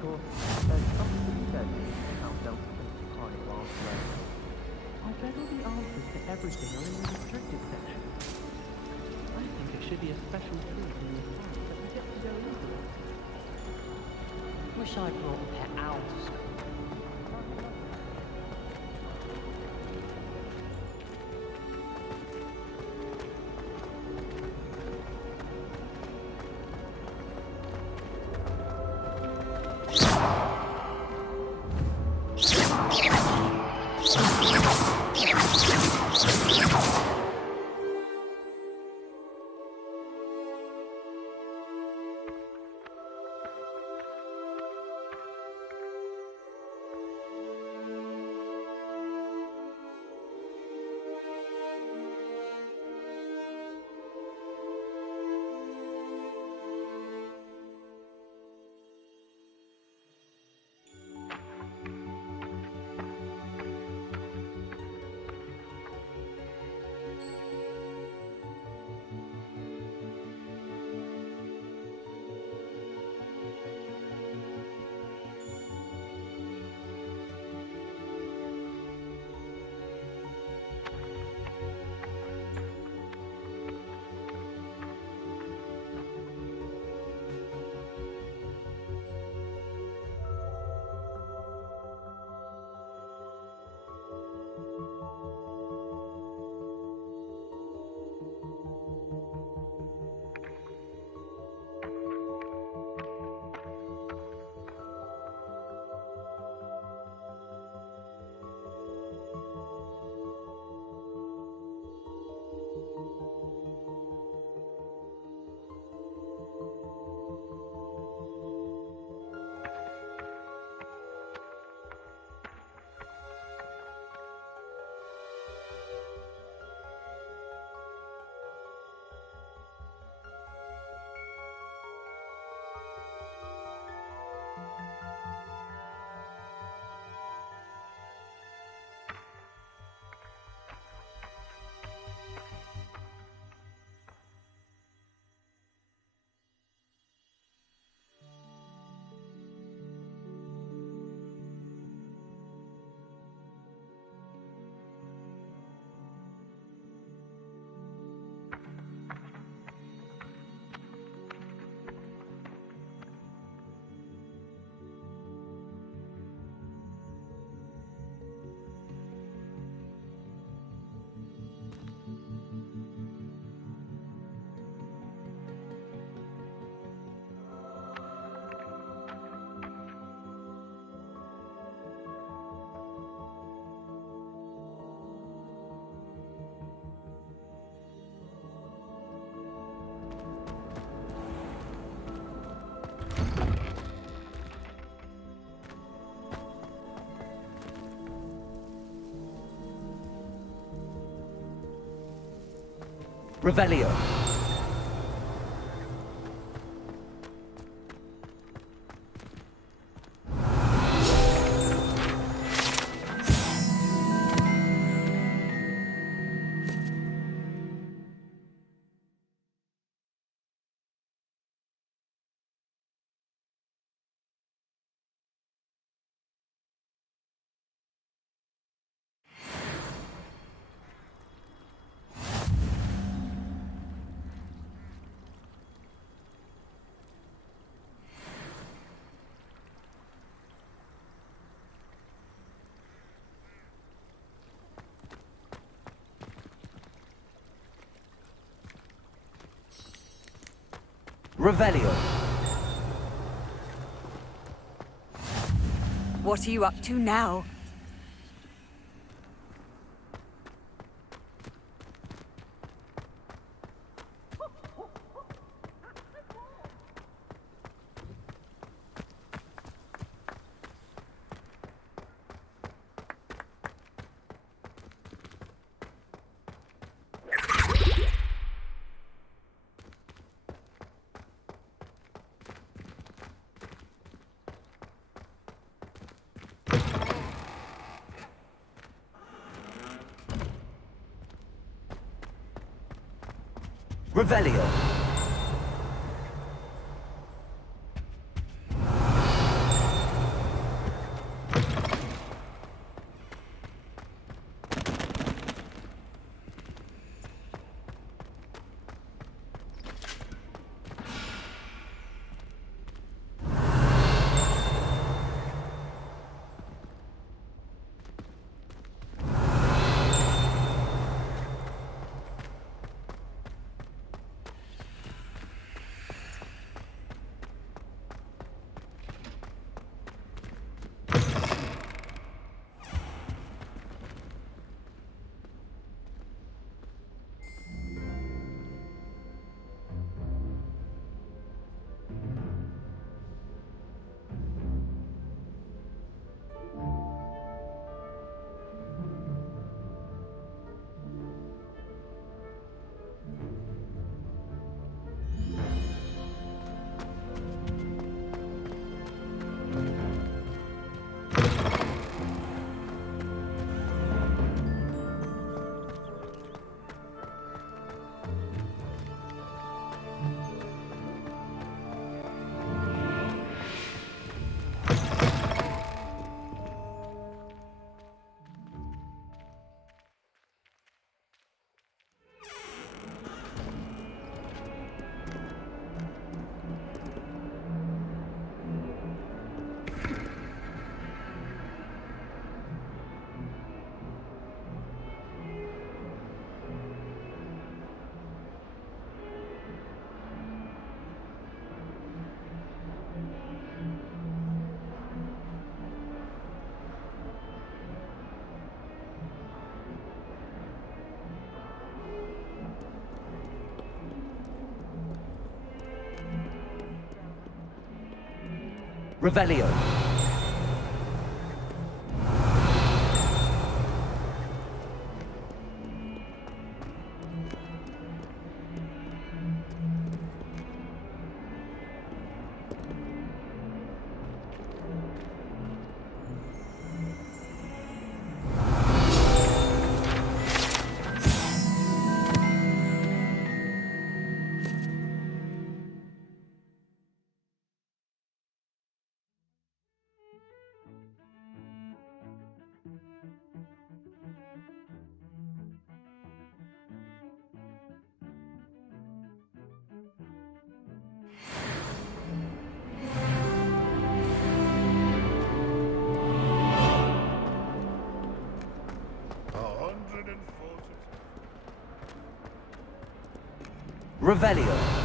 course, there's something to be said for how Delta thinks time lasts forever. I bet all the answers to everything are in the restricted section. I think it should be a special treat in this class that we get to go into it. Wish I brought a pet owl to school. Revelio. Revelio. What are you up to now? Revelio. Revelio. Revelio.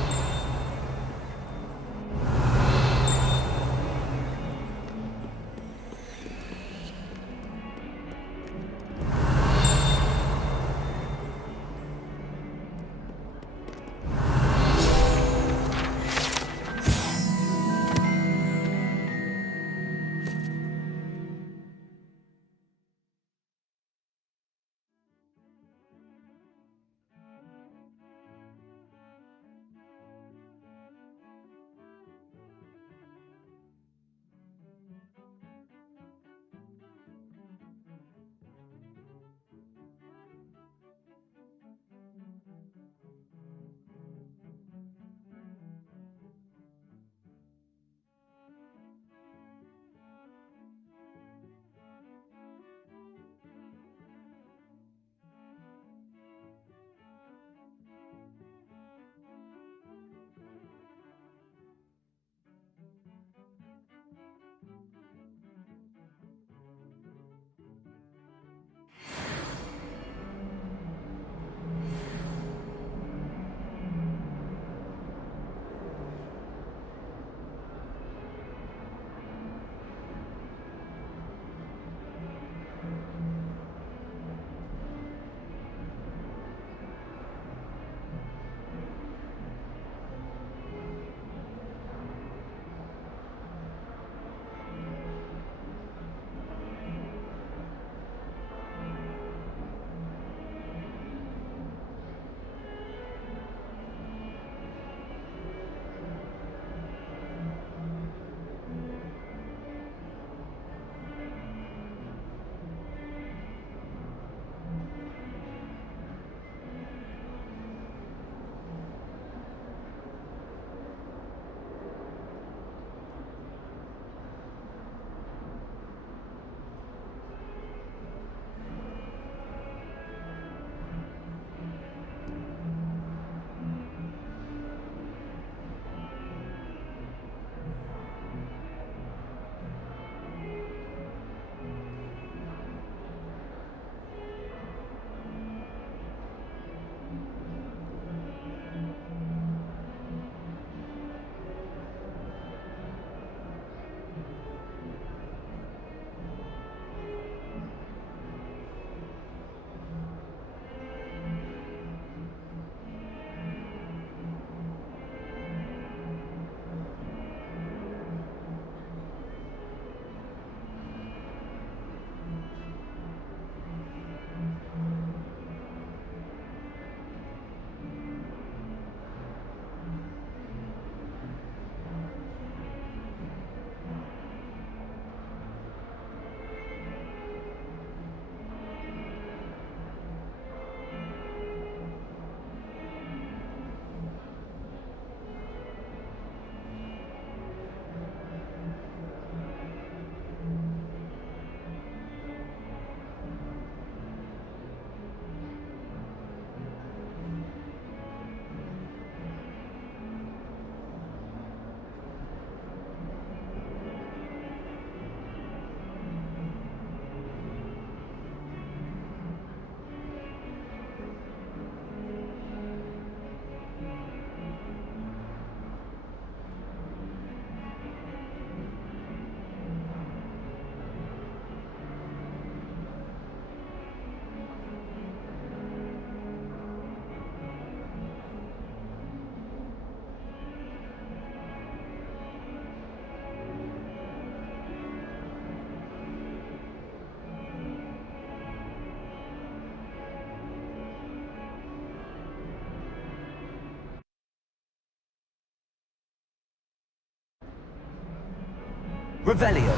Revelio.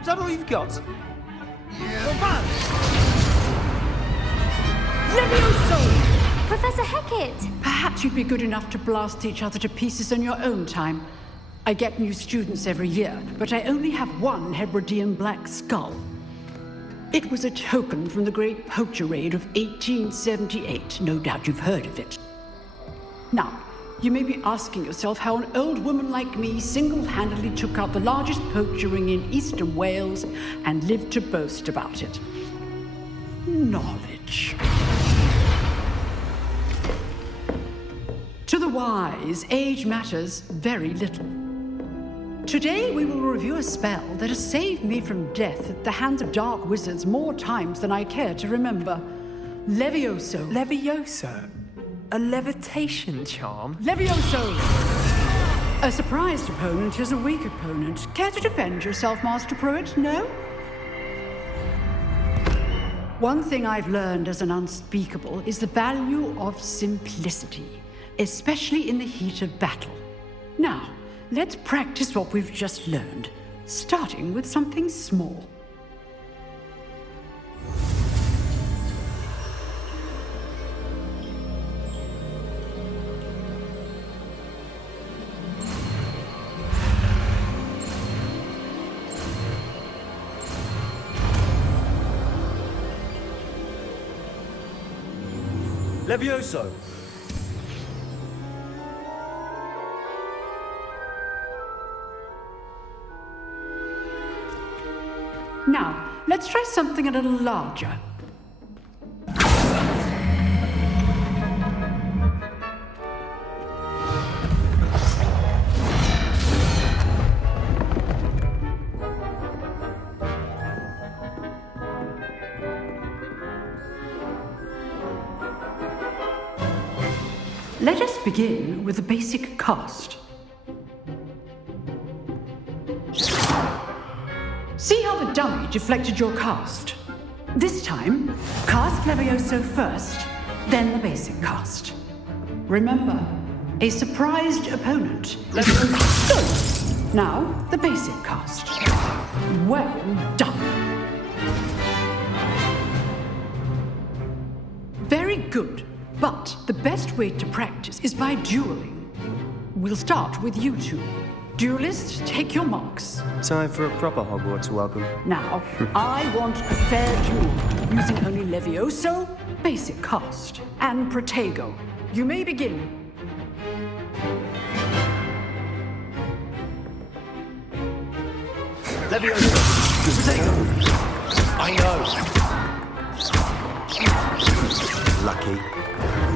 Is that all you've got? Levioso! Professor Hecat! Perhaps you'd be good enough to blast each other to pieces on your own time. I get new students every year, but I only have one Hebridean black skull. It was a token from the Great Poacher Raid of 1878. No doubt you've heard of it. Now, you may be asking yourself how an old woman like me single-handedly took out the largest poacher ring in eastern Wales and lived to boast about it. Knowledge. To the wise, age matters very little. Today we will review a spell that has saved me from death at the hands of dark wizards more times than I care to remember. Levioso. Levioso? A levitation charm? Levioso! A surprised opponent is a weak opponent. Care to defend yourself, Master Pruitt? No? One thing I've learned as an unspeakable is the value of simplicity, especially in the heat of battle. Now, let's practice what we've just learned, starting with something small. Levioso! Now, let's try something a little larger. Let us begin with the basic cast. See how the dummy deflected your cast? This time, cast Levioso first, then the basic cast. Remember, a surprised opponent. Levioso. Now, the basic cast. Well done. Very good. But the best way to practice is by dueling. We'll start with you two. Duelists, take your marks. Time for a proper Hogwarts welcome. Now, I want a fair duel, using only Levioso, basic cast, and Protego. You may begin. Levioso! Protego! I know! Lucky.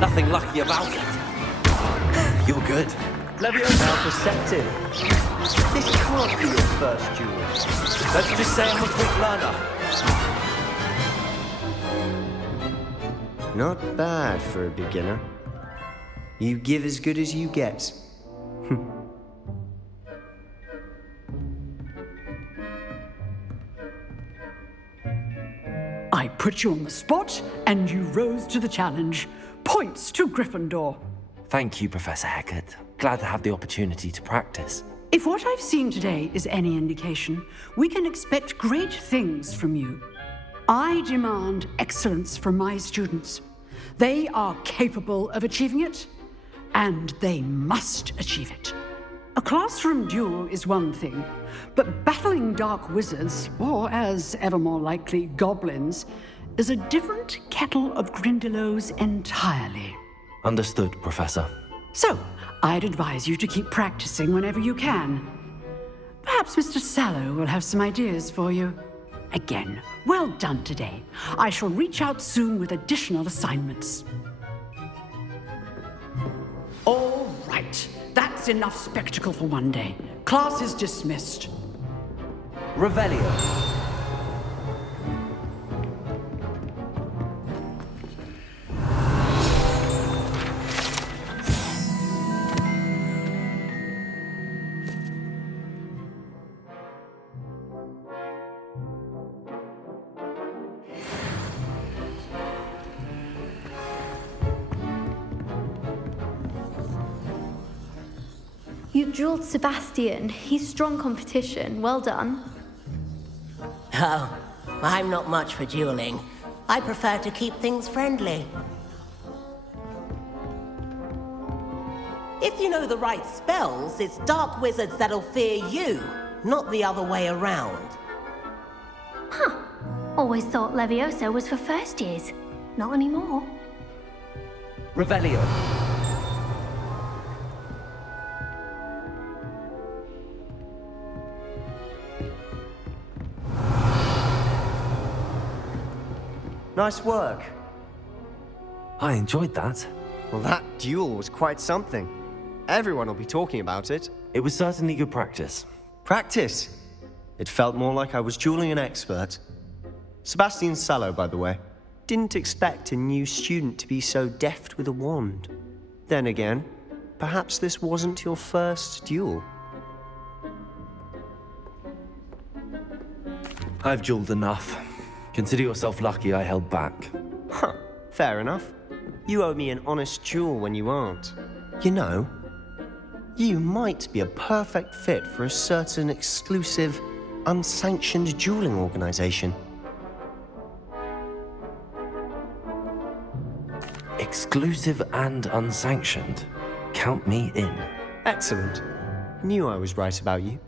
Nothing lucky about it. You're good. Levioso! How perceptive. This can't be your first duel. Let's just say I'm a quick learner. Not bad for a beginner. You give as good as you get. I put you on the spot, and you rose to the challenge. Points to Gryffindor. Thank you, Professor Hecat. Glad to have the opportunity to practice. If what I've seen today is any indication, we can expect great things from you. I demand excellence from my students. They are capable of achieving it, and they must achieve it. A classroom duel is one thing, but battling dark wizards, or as ever more likely, goblins, is a different kettle of Grindylows entirely. Understood, Professor. So, I'd advise you to keep practicing whenever you can. Perhaps Mr. Sallow will have some ideas for you. Again, well done today. I shall reach out soon with additional assignments. All right, that's enough spectacle for one day. Class is dismissed. Revelio. You dueled Sebastian. He's strong competition. Well done. Oh, I'm not much for dueling. I prefer to keep things friendly. If you know the right spells, it's dark wizards that'll fear you, not the other way around. Huh. Always thought Levioso was for first years. Not anymore. Revelio. Nice work. I enjoyed that. Well, that duel was quite something. Everyone will be talking about it. It was certainly good practice. Practice? It felt more like I was dueling an expert. Sebastian Sallow, by the way. Didn't expect a new student to be so deft with a wand. Then again, perhaps this wasn't your first duel. I've dueled enough. Consider yourself lucky I held back. Huh, fair enough. You owe me an honest duel when you aren't. You know, you might be a perfect fit for a certain exclusive, unsanctioned dueling organization. Exclusive and unsanctioned. Count me in. Excellent. Knew I was right about you.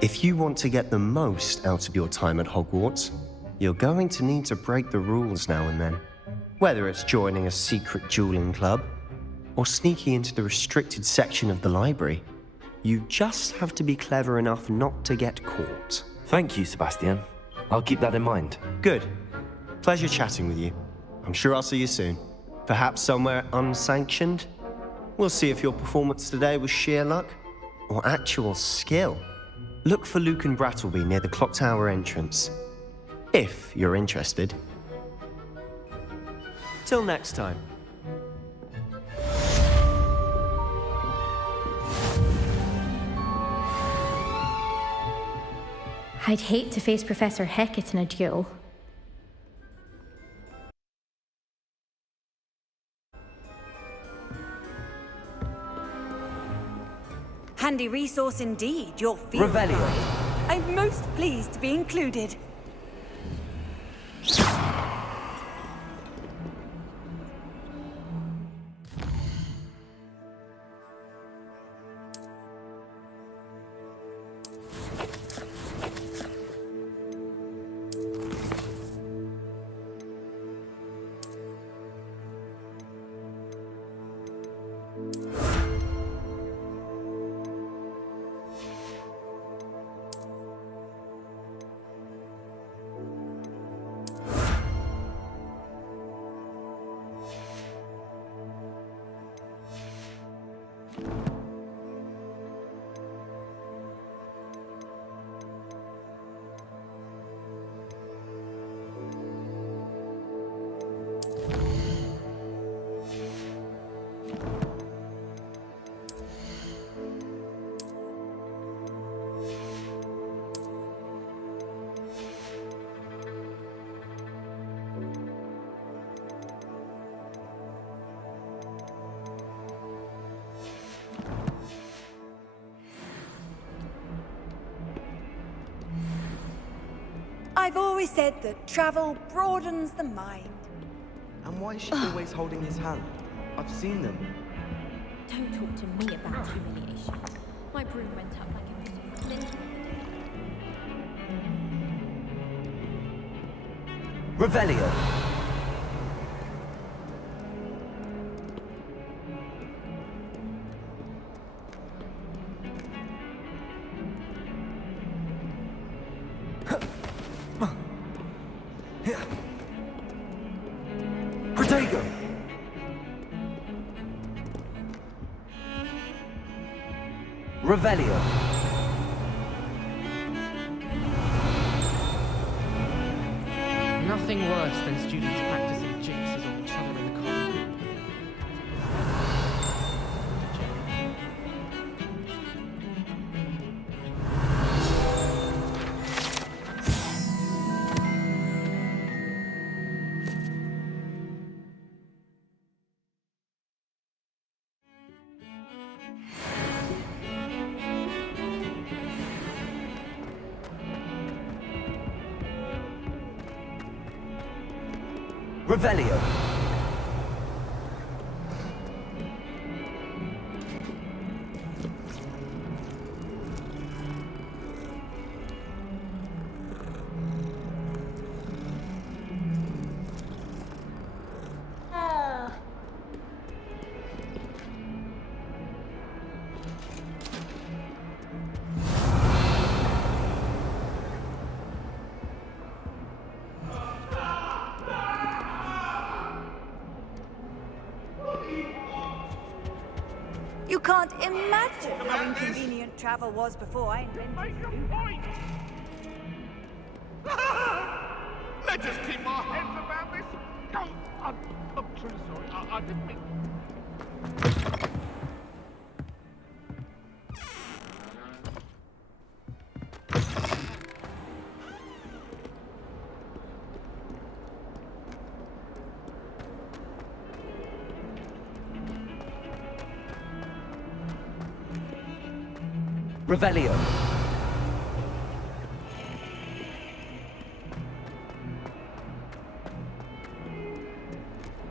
If you want to get the most out of your time at Hogwarts, you're going to need to break the rules now and then. Whether it's joining a secret dueling club, or sneaking into the restricted section of the library, you just have to be clever enough not to get caught. Thank you, Sebastian. I'll keep that in mind. Good. Pleasure chatting with you. I'm sure I'll see you soon. Perhaps somewhere unsanctioned? We'll see if your performance today was sheer luck, or actual skill. Look for Luke and Brattleby near the clock tower entrance. If you're interested. Till next time. I'd hate to face Professor Hecat in a duel. Handy resource indeed, your field Revelio. guide. I'm most pleased to be included. I've always said that travel broadens the mind. And why is she always holding his hand? I've seen them. Don't talk to me about humiliation. My broom went up like it was little. Revelio. Protego. Revelio. nothing worse than students practicing jinxes on each other in the common room. Revelio. You can't imagine how inconvenient travel was before I invented it. Let us keep our heads about this. Oh, I'm truly sorry. I didn't mean... Revelio.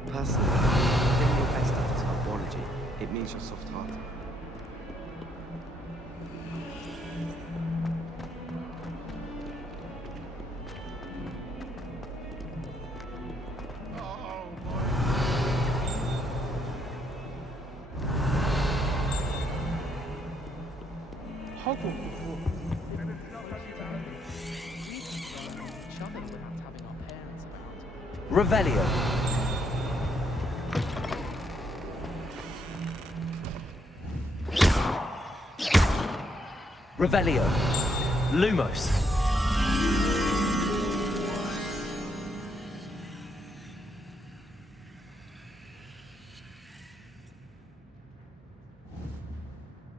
Personally, I think your best at typology. It means you're soft-hearted. Revelio. Revelio. Lumos.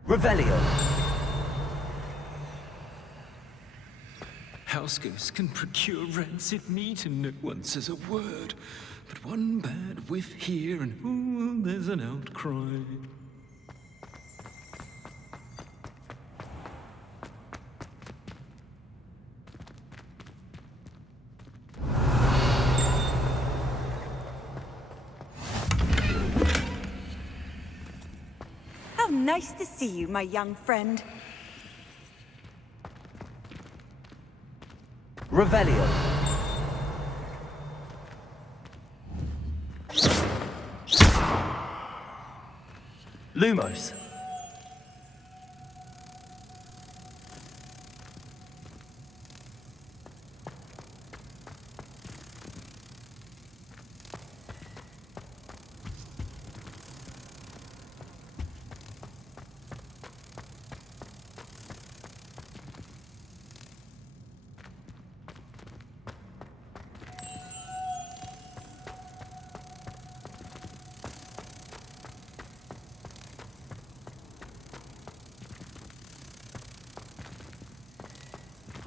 Revelio. Housegoose can procure rancid meat and no one says a word. But one bad whiff here and ooh, there's an outcry. How nice to see you, my young friend. Revelio. Lumos.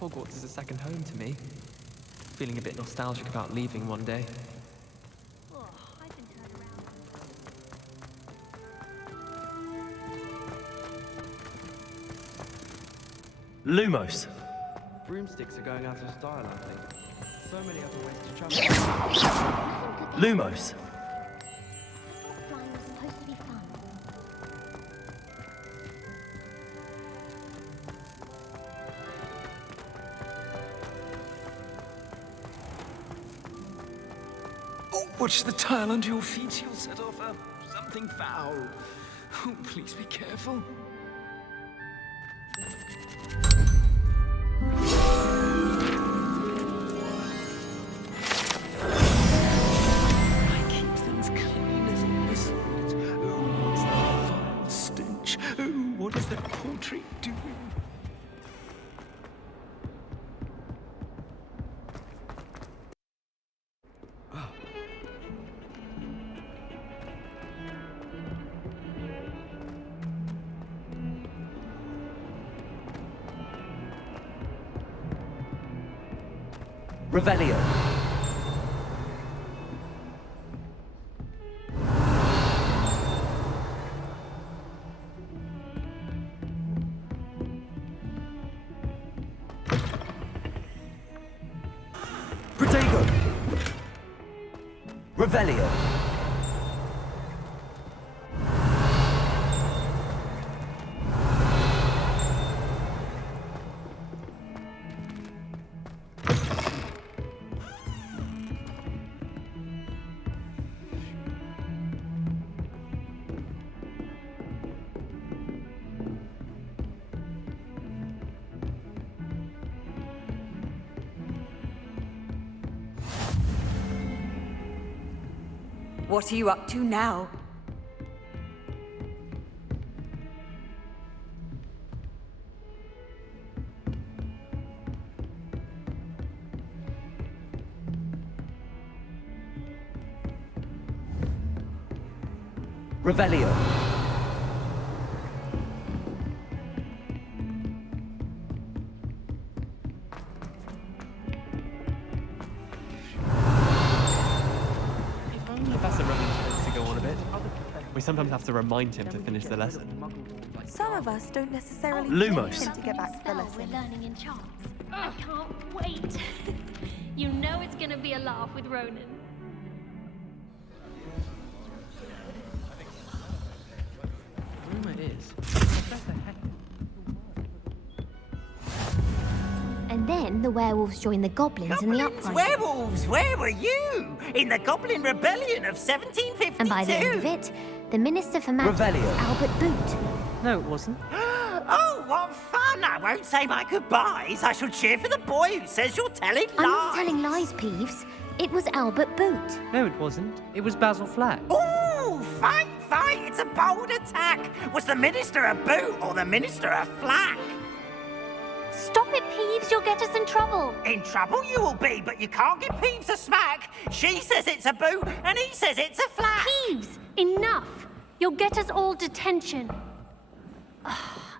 Hogwarts is a second home to me. Feeling a bit nostalgic about leaving one day. Lumos. Broomsticks are going out of style, I think. So many other ways to travel. Lumos. Flying was supposed to be fun. Oh, watch the tile under your feet. You'll set off something foul. Oh, please be careful. I keep things clean as a whistle. Oh, what's that foul stench? Oh, what is that portrait doing? Revelio. Protego. Revelio. What are you up to now? Revelio. If only Professor Robbins tends to go on a bit. We sometimes have to remind him to finish the lesson. Some of us don't necessarily Lumos. need him to get back to the Spell lesson. we're learning in charms. I can't wait. You know it's gonna be a laugh with Ronan. Rumour is, Professor Hackett. And then the werewolves joined the goblins in the uprising. Werewolves, where were you? In the Goblin Rebellion of 1752. And by the end of it, the Minister for Magic Revelio. was Albert Boot. No, it wasn't. Oh, what fun! I won't say my goodbyes. I shall cheer for the boy who says you're telling lies. I'm not telling lies, Peeves. It was Albert Boot. No, it wasn't. It was Basil Flack. Ooh, fight! It's a bold attack. Was the Minister a boot or the Minister a flack? Stop it, Peeves. You'll get us in trouble. In trouble you will be, but you can't give Peeves a smack. She says it's a boot and he says it's a flack. Peeves, enough. You'll get us all detention.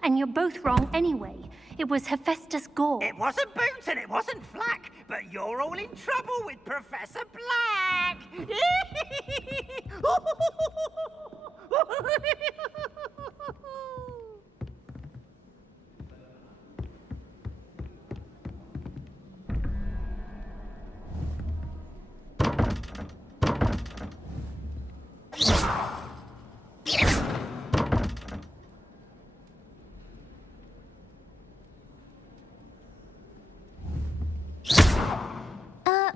And you're both wrong anyway. It was Hephaestus Gore. It wasn't boot and it wasn't flack, but you're all in trouble with Professor Black.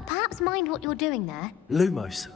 Perhaps mind what you're doing there. Lumos.